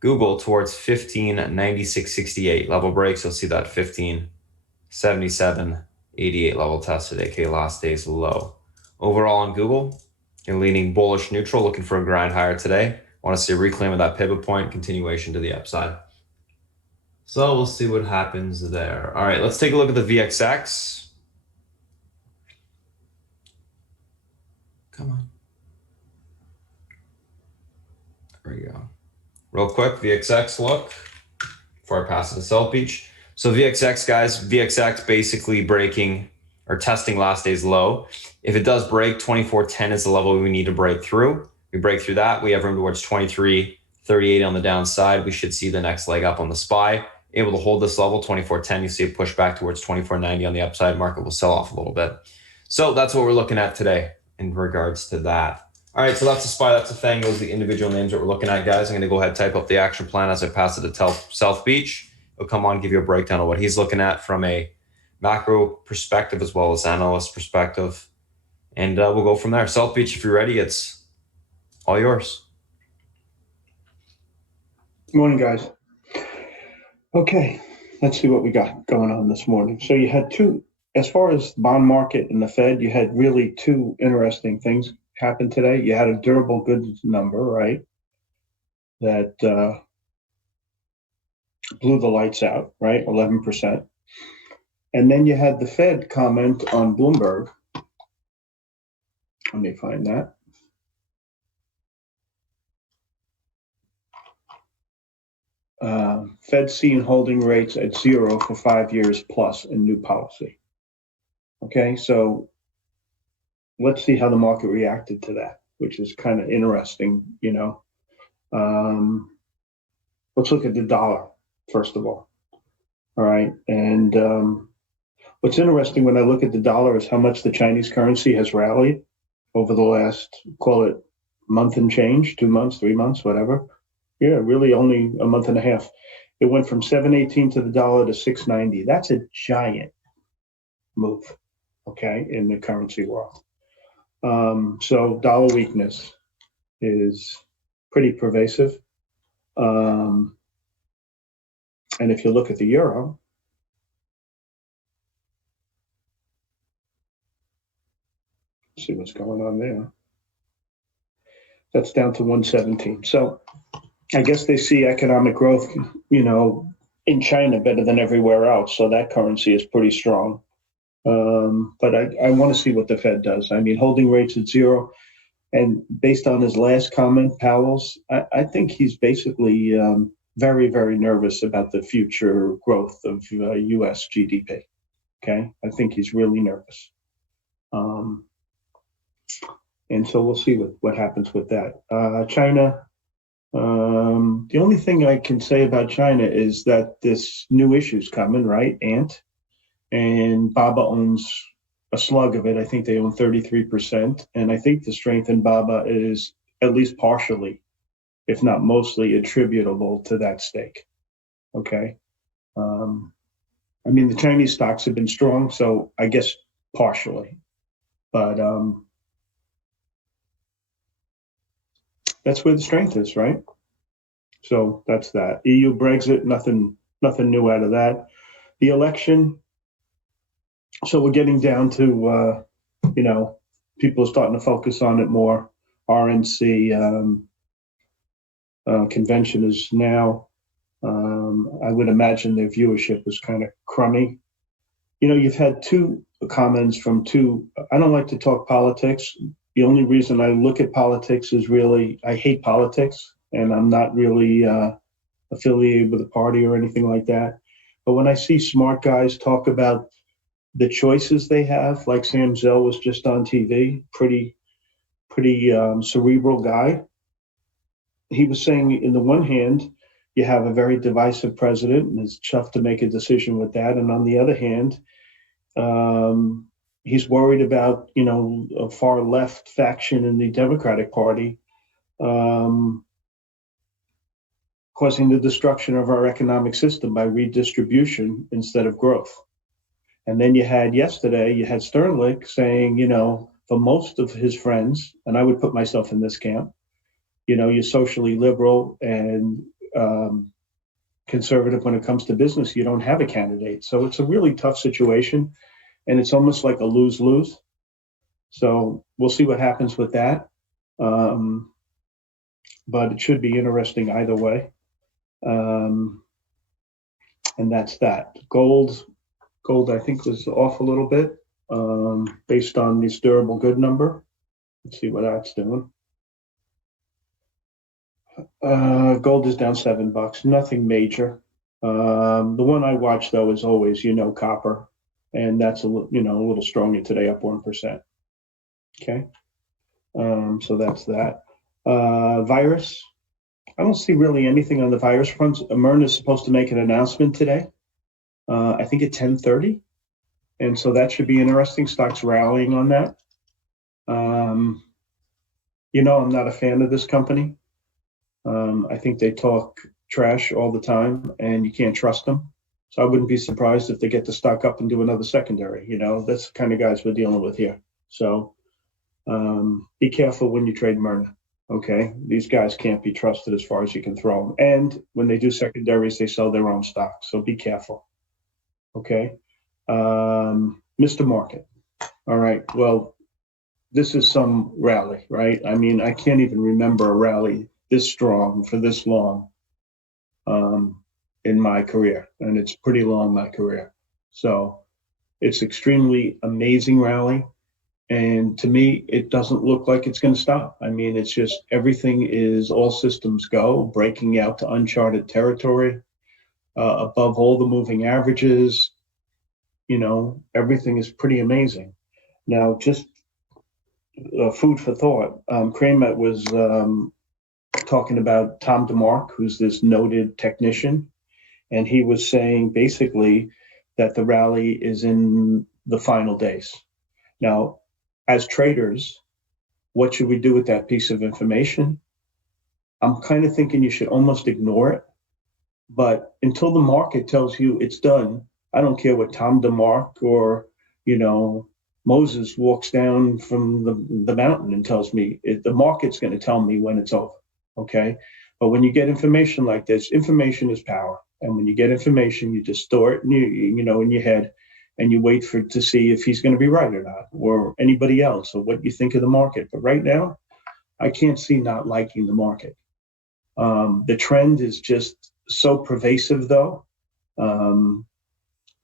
Google towards 1596.68. Level breaks, you'll see that 1577.88 level tested, aka last day's low. Overall on Google, you're leaning bullish neutral, looking for a grind higher today. Want to see a reclaim of that pivot point, continuation to the upside. So we'll see what happens there. All right, let's take a look at the VXX. Come on. There we go. Real quick, VXX look before I pass it to South Beach. So VXX, guys, VXX basically breaking or testing last day's low. If it does break, 2410 is the level we need to break through. We break through that, we have room towards 2338 on the downside. We should see the next leg up on the SPY. Able to hold this level, 2410, you see a push back towards 2490 on the upside. Market will sell off a little bit. So that's what we're looking at today in regards to that. All right, so that's a SPY, that's a FANG. Those are the individual names that we're looking at, guys. I'm going to go ahead and type up the action plan as I pass it to South Beach. He'll come on, give you a breakdown of what he's looking at from a macro perspective as well as analyst perspective. And we'll go from there. South Beach, if you're ready, it's all yours. Morning, guys. Okay, let's see what we got going on this morning. So you had two, as far as the bond market and the Fed, you had really two interesting things happen today. You had a durable goods number, right? That blew the lights out, right? 11%. And then you had the Fed comment on Bloomberg. Let me find that. Fed seeing holding rates at 0 for 5 years plus in new policy. Okay, so let's see how the market reacted to that, which is kind of interesting, you know. Let's look at the dollar, first of all. All right, and what's interesting when I look at the dollar is how much the Chinese currency has rallied over the last, call it month and change, 2 months, 3 months, whatever. Yeah, really only a month and a half. It went from 7.18 to the dollar to 6.90. That's a giant move, okay, in the currency world. So dollar weakness is pretty pervasive. And if you look at the euro, see what's going on there. That's down to 117. So I guess they see economic growth, you know, in China better than everywhere else. So that currency is pretty strong. But I want to see what the Fed does. I mean, holding rates at 0. And based on his last comment, Powell's, I think he's basically very, very nervous about the future growth of U.S. GDP. Okay, I think he's really nervous. And so we'll see what happens with that. China, the only thing I can say about China is that this new issue's coming, right? Ant. And Baba owns a slug of it. I think they own 33%. And I think the strength in Baba is at least partially, if not mostly, attributable to that stake. Okay. I mean, the Chinese stocks have been strong, so I guess partially. But that's where the strength is, right? So that's that. EU Brexit, nothing new out of that. The election. So we're getting down to, you know, people are starting to focus on it more. RNC convention is now, I would imagine their viewership was kind of crummy. You know, you've had two comments from two, I don't like to talk politics. The only reason I look at politics is really, I hate politics and I'm not really affiliated with a party or anything like that. But when I see smart guys talk about the choices they have, like Sam Zell was just on TV, pretty cerebral guy. He was saying, in the one hand, you have a very divisive president, and it's tough to make a decision with that. And on the other hand, he's worried about, you know, a far left faction in the Democratic Party causing the destruction of our economic system by redistribution instead of growth. And then you had Sternlicht saying, you know, for most of his friends, and I would put myself in this camp, you know, you're socially liberal and conservative when it comes to business, you don't have a candidate. So it's a really tough situation, and it's almost like a lose-lose. So we'll see what happens with that. But it should be interesting either way. And that's that. Gold, I think, was off a little bit based on this durable good number. Let's see what that's doing. Gold is down $7, nothing major. The one I watch, though, is always, you know, copper, and that's a little stronger today, up 1%. Okay, so that's that. Virus, I don't see really anything on the virus front. Myrna is supposed to make an announcement today. I think at 10:30, and so that should be interesting. Stocks rallying on that. I'm not a fan of this company. I think they talk trash all the time, and you can't trust them. So I wouldn't be surprised if they get the stock up and do another secondary. That's the kind of guys we're dealing with here. So be careful when you trade Myrna. Okay, these guys can't be trusted as far as you can throw them. And when they do secondaries, they sell their own stock. So be careful. Okay, Mr. Market. All right. Well, this is some rally, right? I mean, I can't even remember a rally this strong for this long in my career, and it's pretty long my career. So it's extremely amazing rally. And to me, it doesn't look like it's going to stop. I mean, it's just everything is all systems go, breaking out to uncharted territory, above all the moving averages. Everything is pretty amazing. Now, just food for thought. Kramer was talking about Tom DeMark, who's this noted technician, and he was saying basically that the rally is in the final days. Now, as traders, what should we do with that piece of information? I'm kind of thinking you should almost ignore it. But until the market tells you it's done, I don't care what Tom DeMark or, Moses walks down from the mountain and tells me. The market's going to tell me when it's over. Okay. But when you get information like this, information is power. And when you get information, you just store it in your head, and you wait to see if he's going to be right or not, or anybody else, or what you think of the market. But right now, I can't see not liking the market. The trend is just so pervasive, though.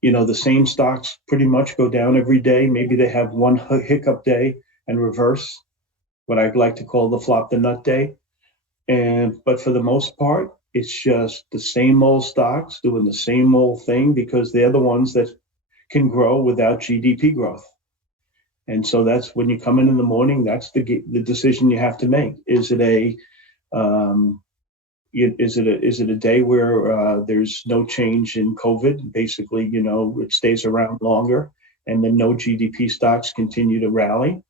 The same stocks pretty much go down every day. Maybe they have one hiccup day and reverse, what I'd like to call the flop the nut day. But for the most part, it's just the same old stocks doing the same old thing because they're the ones that can grow without GDP growth. And so that's when you come in the morning, that's the decision you have to make. Is it a day where there's no change in COVID? Basically, it stays around longer and then no GDP stocks continue to rally?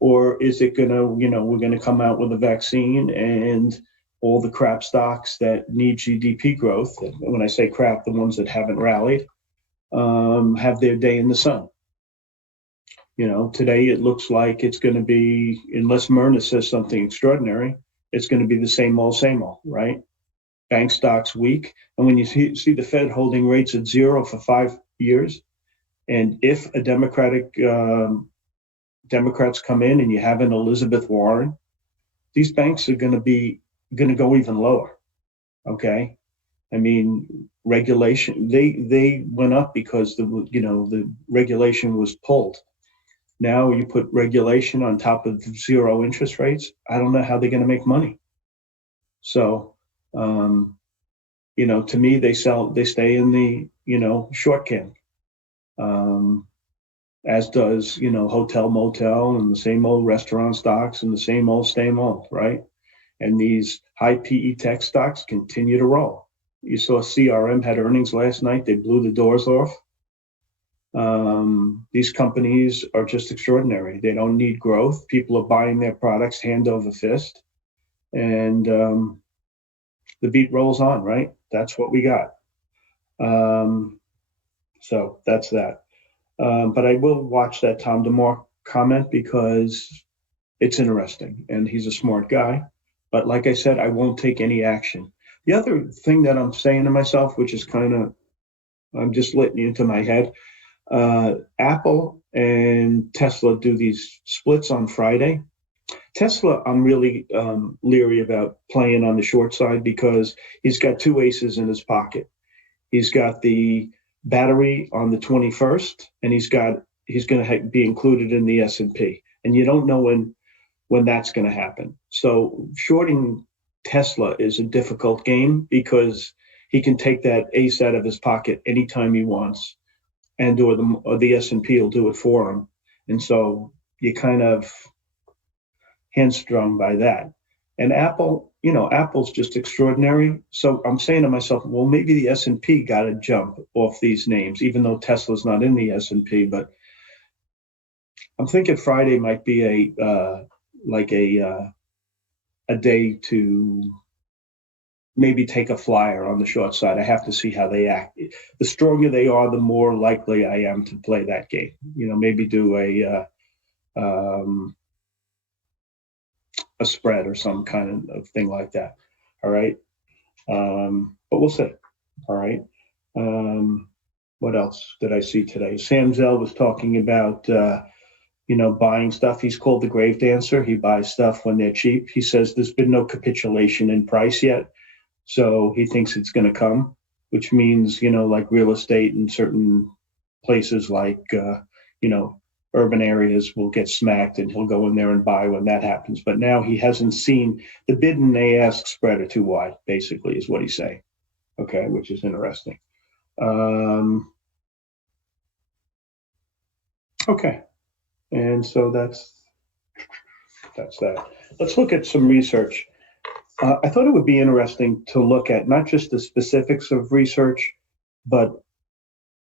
Or is it going to, we're going to come out with a vaccine and all the crap stocks that need GDP growth, and when I say crap, the ones that haven't rallied, have their day in the sun. Today it looks like it's going to be, unless Myrna says something extraordinary, it's going to be the same old, right? Bank stocks weak. And when you see the Fed holding rates at 0 for 5 years, and if a Democrats come in and you have an Elizabeth Warren, these banks are going to go even lower. Okay. I mean, regulation, they went up because the regulation was pulled. Now you put regulation on top of 0 interest rates. I don't know how they're going to make money. So, to me, they stay in the, short camp, as does, hotel, motel, and the same old restaurant stocks and the same old, right? And these high PE tech stocks continue to roll. You saw CRM had earnings last night. They blew the doors off. These companies are just extraordinary. They don't need growth. People are buying their products hand over fist. And the beat rolls on, right? That's what we got. So that's that. But I will watch that Tom DeMark comment because it's interesting and he's a smart guy. But like I said, I won't take any action. The other thing that I'm saying to myself, which is I'm just letting into my head, Apple and Tesla do these splits on Friday. Tesla, I'm really leery about playing on the short side because he's got 2 aces in his pocket. He's got the battery on the 21st, and he's going to be included in the S&P. And you don't know when that's going to happen. So shorting Tesla is a difficult game because he can take that ace out of his pocket anytime he wants, and or the S&P will do it for him. And so you kind of hamstrung by that. And Apple, Apple's just extraordinary. So I'm saying to myself, well, maybe the S&P got to jump off these names, even though Tesla's not in the S&P. But I'm thinking Friday might be a a day to maybe take a flyer on the short side. I have to see how they act. The stronger they are, the more likely I am to play that game. Maybe do a spread or some kind of thing like that. All right. But we'll see. All right. What else did I see today? Sam Zell was talking about, buying stuff. He's called the grave dancer. He buys stuff when they're cheap. He says there's been no capitulation in price yet. So he thinks it's going to come, which means, like real estate in certain places like, urban areas will get smacked and he'll go in there and buy when that happens. But now he hasn't seen the bid and the ask spread are too wide, basically, is what he's saying. Okay, which is interesting. Okay, and so that's that. Let's look at some research. I thought it would be interesting to look at not just the specifics of research, but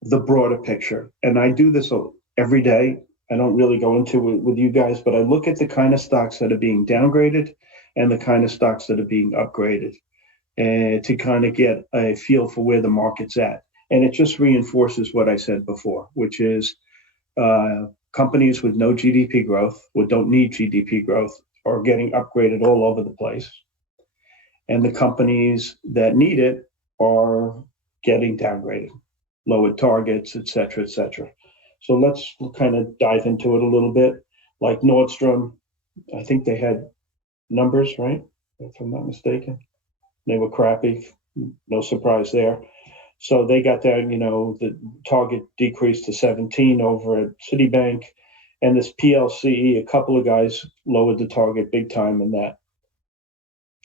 the broader picture. And I do this every day. I don't really go into it with you guys, but I look at the kind of stocks that are being downgraded and the kind of stocks that are being upgraded, and to kind of get a feel for where the market's at. And it just reinforces what I said before, which is companies with no GDP growth, or don't need GDP growth, are getting upgraded all over the place. And the companies that need it are getting downgraded, lowered targets, et cetera, et cetera. So let's kind of dive into it a little bit. Like Nordstrom, I think they had numbers, right? If I'm not mistaken. They were crappy, no surprise there. So they got down, the target decreased to 17 over at Citibank. And this PLCE, a couple of guys lowered the target big time in that.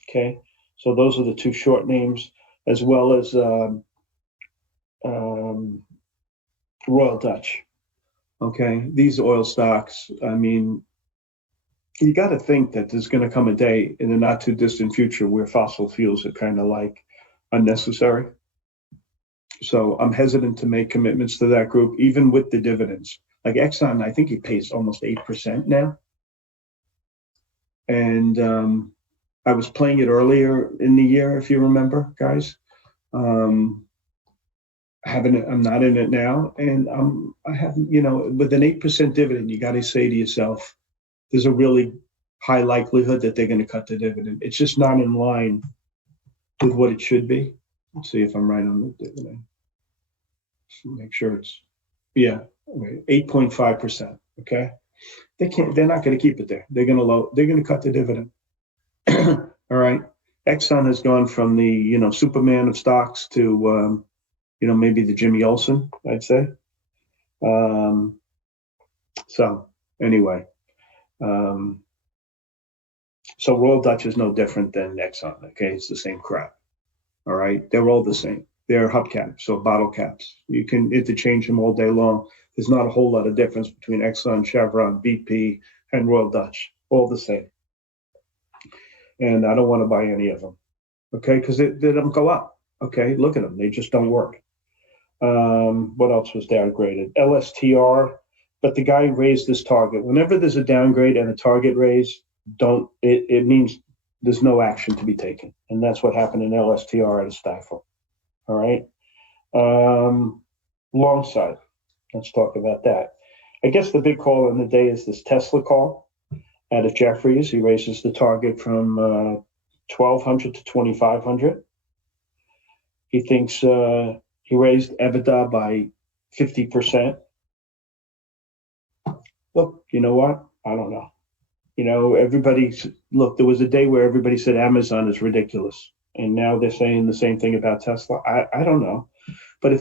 Okay, so those are the two short names, as well as Royal Dutch. Okay, these oil stocks, I mean, you got to think that there's going to come a day in the not too distant future where fossil fuels are kind of like unnecessary. So I'm hesitant to make commitments to that group, even with the dividends. Like Exxon, I think he pays almost 8% now. And I was playing it earlier in the year, if you remember, guys. I'm not in it now, and I have, with an 8% dividend, you got to say to yourself, there's a really high likelihood that they're going to cut the dividend. It's just not in line with what it should be. Let's see if I'm right on the dividend. Make sure it's 8.5%. Okay, they're not going to keep it there. They're going to cut the dividend. All right. Exxon has gone from the Superman of stocks to maybe the Jimmy Olsen, I'd say. So anyway, so Royal Dutch is no different than Exxon. Okay, it's the same crap. All right, they're all the same. They're hubcaps, so bottle caps. You can interchange them all day long. There's not a whole lot of difference between Exxon, Chevron, BP, and Royal Dutch. All the same. And I don't want to buy any of them. Okay, because they don't go up. Okay, look at them. They just don't work. What else was downgraded? LSTR, but the guy raised this target. Whenever there's a downgrade and a target raise, it means there's no action to be taken. And that's what happened in LSTR at a stifle. All right. Long side. Let's talk about that. I guess the big call in the day is this Tesla call out of Jefferies. He raises the target from 1,200 to 2,500. He thinks he raised EBITDA by 50%. Look, you know what? I don't know. There was a day where everybody said Amazon is ridiculous. And now they're saying the same thing about Tesla. I don't know. But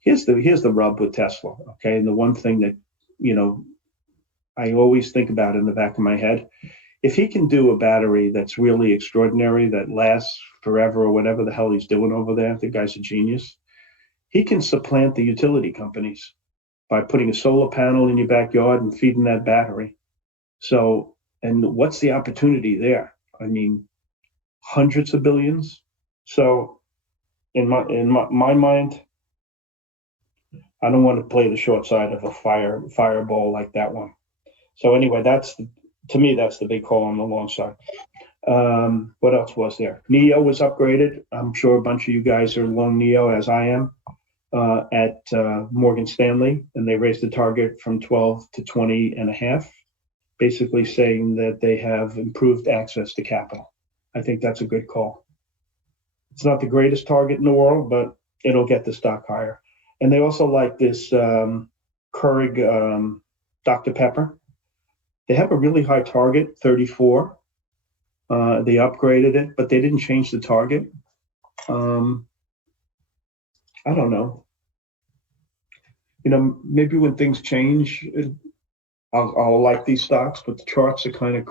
here's the rub with Tesla. Okay. And the one thing that, I always think about in the back of my head, if he can do a battery that's really extraordinary, that lasts forever or whatever the hell he's doing over there, the guy's a genius. He can supplant the utility companies by putting a solar panel in your backyard and feeding that battery. So, and what's the opportunity there? I mean, hundreds of billions. So in my mind, I don't want to play the short side of a fireball like that one. So anyway, to me, that's the big call on the long side. What else was there? NEO was upgraded. I'm sure a bunch of you guys are long NEO, as I am, at Morgan Stanley, and they raised the target from 12 to 20 and a half, basically saying that they have improved access to capital. I think that's a good call. It's not the greatest target in the world, but it'll get the stock higher. And they also like this Keurig Dr. Pepper. They have a really high target, 34. They upgraded it, but they didn't change the target. I don't know. Maybe when things change, I'll like these stocks, but the charts are kind of,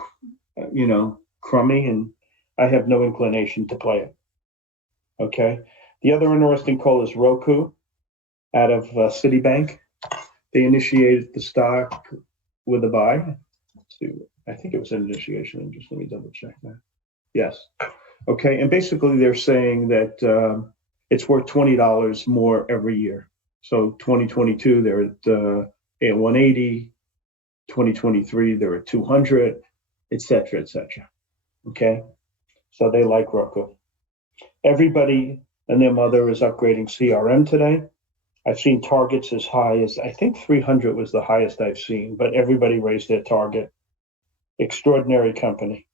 crummy, and I have no inclination to play it. Okay. The other interesting call is Roku out of Citibank. They initiated the stock with a buy. Let's see. I think it was an initiation. Just let me double check that. Yes. Okay. And basically they're saying that it's worth $20 more every year. So 2022, they're at 180. 2023, they're at 200, et cetera, et cetera. Okay. So they like Roku. Everybody and their mother is upgrading CRM today. I've seen targets as high as, I think 300 was the highest I've seen, but everybody raised their target. Extraordinary company.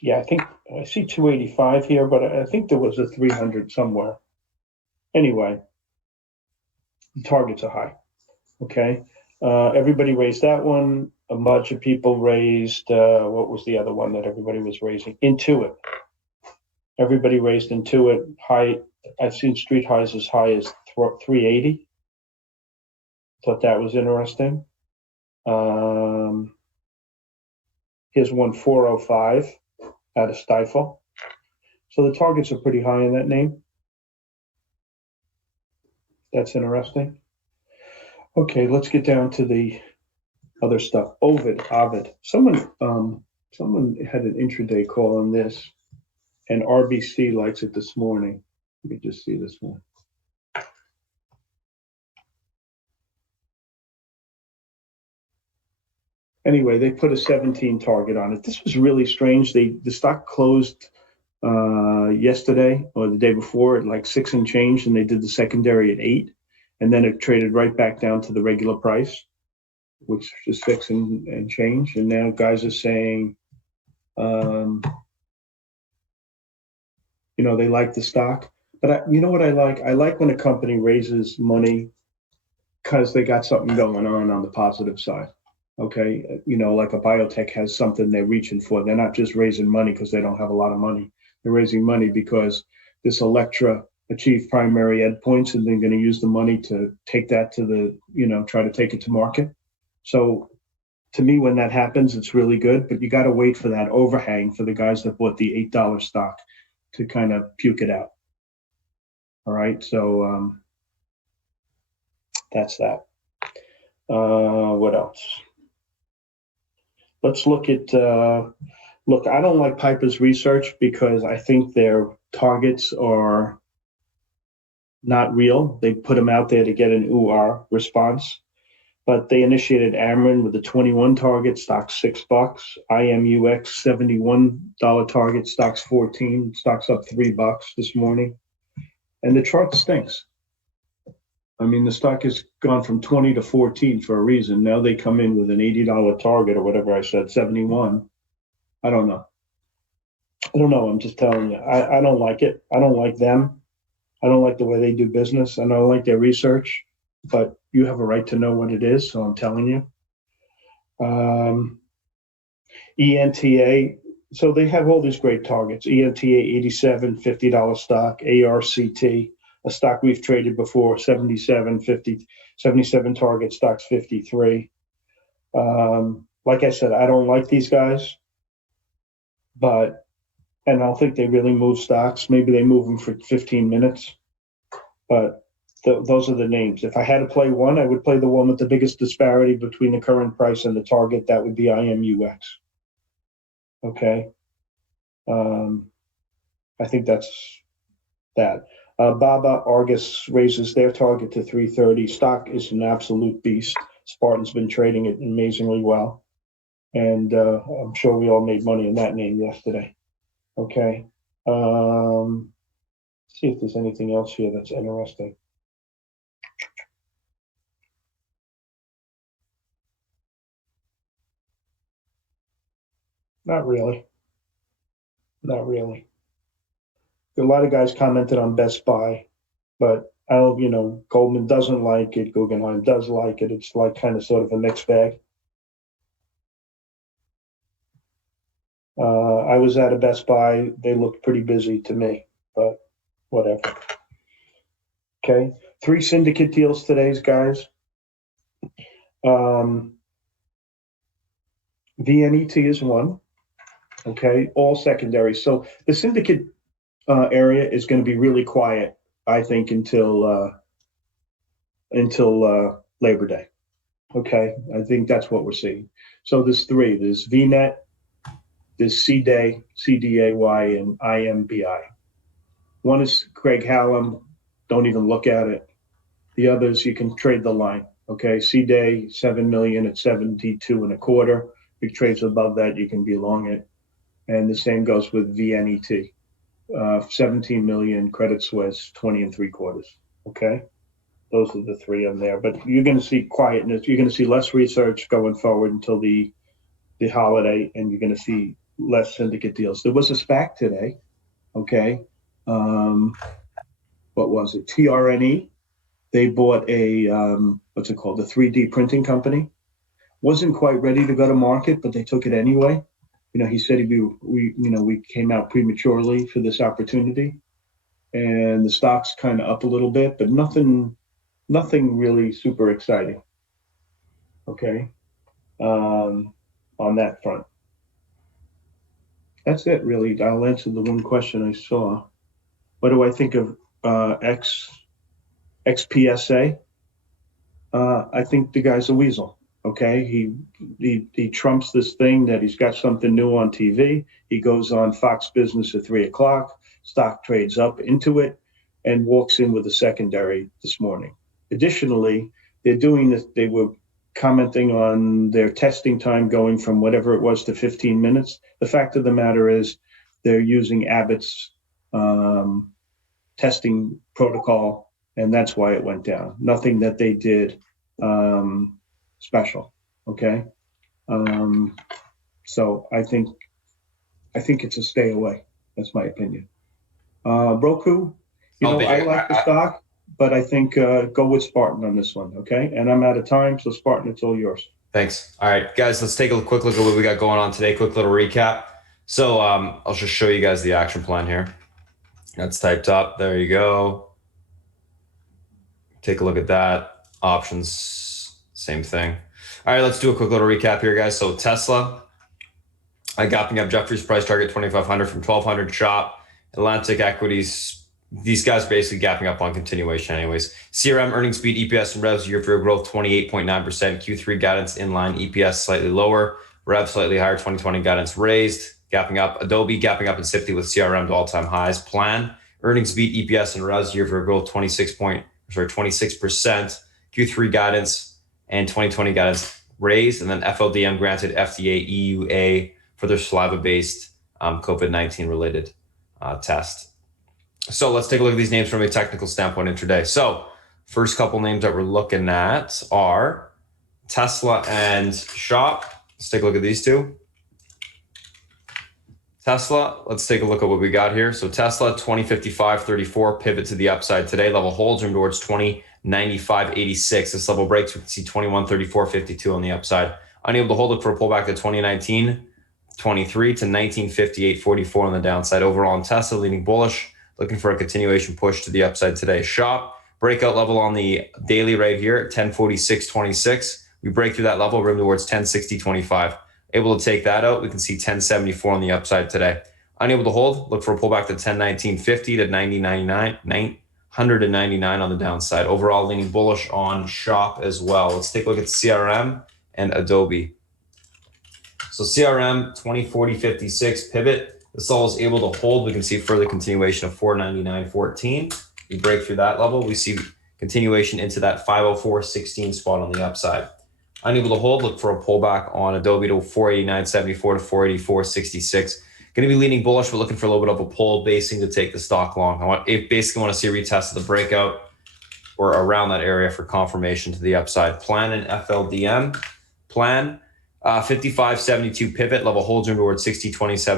Yeah, I think I see 285 here, but I think there was a 300 somewhere. Anyway, the targets are high. Okay. Everybody raised that one. A bunch of people raised, what was the other one that everybody was raising? Intuit. Everybody raised Intuit high. I've seen street highs as high as 380. Thought that was interesting. Here's one 405 out of Stifel. So the targets are pretty high in that name. That's interesting. Okay, let's get down to the other stuff. Ovid. Someone had an intraday call on this, and RBC likes it this morning. Let me just see this one. Anyway, they put a 17 target on it. This was really strange. The stock closed yesterday or the day before at like 6 and change, and they did the secondary at 8, and then it traded right back down to the regular price, which is 6 and change. And now guys are saying, they like the stock. But you know what I like? I like when a company raises money because they got something going on the positive side. Okay, like a biotech has something they're reaching for. They're not just raising money because they don't have a lot of money. They're raising money because this Electra achieved primary endpoints, and they're going to use the money to take that to the, try to take it to market. So to me, when that happens, it's really good, but you got to wait for that overhang for the guys that bought the $8 stock to kind of puke it out. All right, so that's that. What else? Let's look at, I don't like Piper's research because I think their targets are not real. They put them out there to get an ooh-ah response, but they initiated Ameren with a 21 target, stock $6. IMUX $71 target, stocks 14, stocks up $3 this morning. And the chart stinks. I mean, the stock has gone from 20 to 14 for a reason. Now they come in with an $80 target or whatever I said, 71. I don't know. I'm just telling you. I don't like it. I don't like them. I don't like the way they do business. I don't like their research, but you have a right to know what it is, so I'm telling you. ENTA. So they have all these great targets. ENTA 87, $50 stock, ARCT. A stock we've traded before, 77, 50, 77 target, stocks 53. Like I said, I don't like these guys, and I don't think they really move stocks. Maybe they move them for 15 minutes, but those are the names. If I had to play one, I would play the one with the biggest disparity between the current price and the target. That would be IMUX. Okay. I think that's that. Baba Argus raises their target to 330. Stock is an absolute beast. Spartan's been trading it amazingly well. And I'm sure we all made money in that name yesterday. Okay. See if there's anything else here that's interesting. Not really. Not really. A lot of guys commented on Best Buy, but Goldman doesn't like it. Guggenheim does like it. It's like kind of sort of a mixed bag. I was at a Best Buy. They looked pretty busy to me, but whatever. Okay. 3 syndicate deals today, guys. VNET is one. Okay. All secondary. So the syndicate area is going to be really quiet, I think, until Labor Day. Okay. I think that's what we're seeing. So there's 3. There's VNet, there's CDAY, CDAY, and IMBI. One is Craig Hallam. Don't even look at it. The others, you can trade the line. Okay. CDAY, 7 million at 72.25. Big trades above that, you can be long it. And the same goes with VNET. 17 million, Credit Suisse, 20.75. Okay. Those are the 3 on there. But you're going to see quietness. You're going to see less research going forward until the holiday, and you're going to see less syndicate deals. There was a SPAC today. Okay. What was it? TRNE. They bought a, what's it called? The 3D printing company. Wasn't quite ready to go to market, but they took it anyway. He said we came out prematurely for this opportunity, and the stock's kind of up a little bit, but nothing really super exciting. Okay. On that front. That's it, really. I'll answer the one question I saw. What do I think of XPSA? I think the guy's a weasel. Okay, he trumps this thing that he's got something new on TV. He goes on Fox Business at 3:00. Stock trades up into it and walks in with a secondary this morning. Additionally, they're doing this. They were commenting on their testing time going from whatever it was to 15 minutes. The fact of the matter is they're using Abbott's testing protocol, and that's why it went down. Nothing that they did special. Okay. So I think it's a stay away. That's my opinion. Roku, I like the stock, but I think go with Spartan on this one. Okay. And I'm out of time. So Spartan, it's all yours. Thanks. All right, guys, let's take a quick look at what we got going on today. Quick little recap. So I'll just show you guys the action plan here. That's typed up. There you go. Take a look at that. Options, same thing. All right, let's do a quick little recap here, guys. So Tesla, gapping up Jeffrey's price target 2,500 from 1,200 shop. Atlantic Equities, these guys basically gapping up on continuation anyways. CRM, earnings beat, EPS and revs, year-over-year growth 28.9%. Q3 guidance in line, EPS slightly lower, rev slightly higher, 2020 guidance raised, gapping up. Adobe gapping up in Sifty with CRM to all-time highs. Plan, earnings beat, EPS and revs, year-over-year growth 26%. Q3 guidance and 2020 guidance raised, and then FLDM granted FDA EUA for their saliva-based COVID-19 related test. So let's take a look at these names from a technical standpoint intraday. So first couple names that we're looking at are Tesla and Shop. Let's take a look at these two. Tesla, let's take a look at what we got here. So Tesla 2055.34 pivot to the upside today. Level holds room towards 2095.86. This level breaks, we can see 2134.52 on the upside. Unable to hold it for a pullback to 2019.23 to 1958.44 on the downside. Overall in Tesla, leaning bullish, looking for a continuation push to the upside today. Shop, breakout level on the daily right here at 1046.26. We break through that level, room towards 1060.25. Able to take that out, we can see 1074 on the upside today. Unable to hold, look for a pullback to 1019.50 to 999 on the downside. Overall, leaning bullish on Shop as well. Let's take a look at CRM and Adobe. So CRM 2040.56 pivot. This all is able to hold. We can see further continuation of 499.14. We break through that level. We see continuation into that 504.16 spot on the upside. Unable to hold, look for a pullback on Adobe to 489.74 to 484.66. Going to be leaning bullish, but looking for a little bit of a pull basing to take the stock long. I basically want to see a retest of the breakout or around that area for confirmation to the upside. Plan in FLDM. Plan 55.72 pivot level holds room towards 60.27 to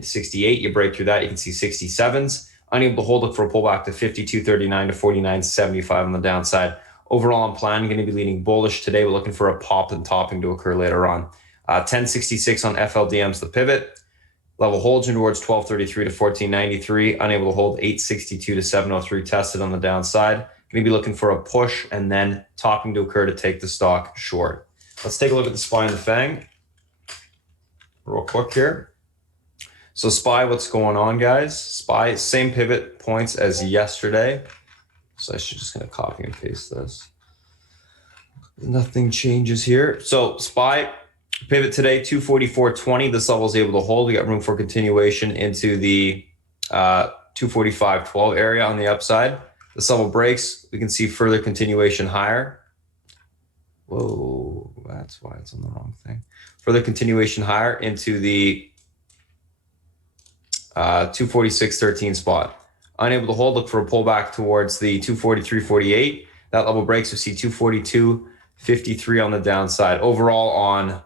63.68. You break through that, you can see 67s. Unable to hold, look for a pullback to 52.39 to 49.75 on the downside. Overall on plan, going to be leaning bullish today. We're looking for a pop and topping to occur later on. 10.66 on FLDM's the pivot. Level holds in towards 12.33 to 14.93. Unable to hold 8.62 to 7.03. Tested on the downside. Going to be looking for a push and then topping to occur to take the stock short. Let's take a look at the SPY and the FANG real quick here. So SPY, what's going on, guys? SPY, same pivot points as yesterday. So I should just gonna copy and paste this. Nothing changes here. So SPY pivot today, 244.20. This level is able to hold. We got room for continuation into the 245.12 area on the upside. This level breaks. We can see further continuation higher. Whoa, that's why it's on the wrong thing. Further continuation higher into the 246.13 spot. Unable to hold, look for a pullback towards the 243.48. That level breaks, we see 242.53 on the downside. Overall on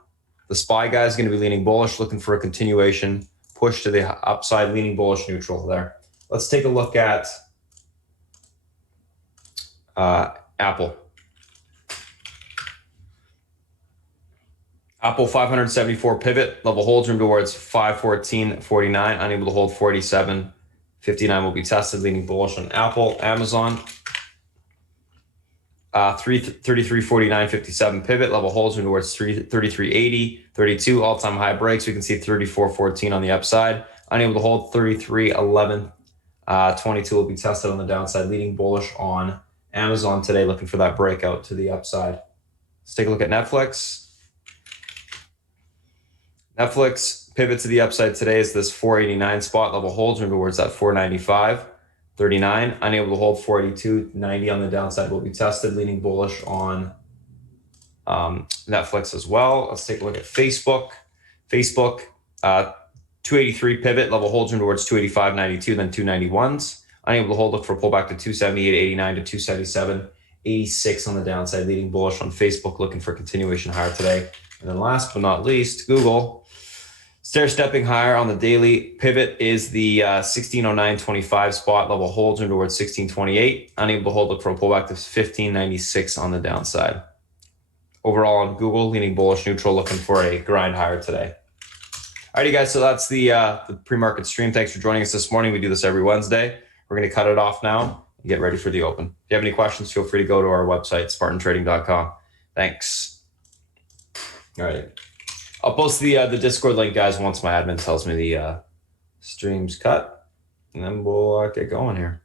the SPY, guys, going to be leaning bullish, looking for a continuation push to the upside, leaning bullish neutral there. Let's take a look at Apple. Apple 574 pivot, level holds room towards 514.49, unable to hold 47.59 will be tested, leaning bullish on Apple. Amazon 33.49.57 pivot, level holds room towards 33.80, 32 all-time high breaks. We can see 34.14 on the upside, unable to hold 33.11, 22 will be tested on the downside, leaning bullish on Amazon today, looking for that breakout to the upside. Let's take a look at Netflix. Netflix pivot to the upside today is this 489 spot, level holds room towards that 495.39. Unable to hold 482.90 on the downside will be tested, leaning bullish on Netflix as well. Let's take a look at Facebook. Facebook 283 pivot, level holds room towards 285.92, then 291s. Unable to hold, look for a pullback to 278.89 to 277.86 on the downside, leading bullish on Facebook, looking for continuation higher today. And then last but not least, Google. Stair stepping higher on the daily. Pivot is the 1609.25 spot, level holds room towards 1628. Unable to hold, look for a pullback to 1596 on the downside. Overall on Google, leaning bullish neutral, looking for a grind higher today. Alrighty guys, so that's the pre-market stream. Thanks for joining us this morning. We do this every Wednesday. We're going to cut it off now and get ready for the open. If you have any questions, feel free to go to our website, spartantrading.com. Thanks. All right. I'll post the Discord link, guys, once my admin tells me the stream's cut, and then we'll get going here.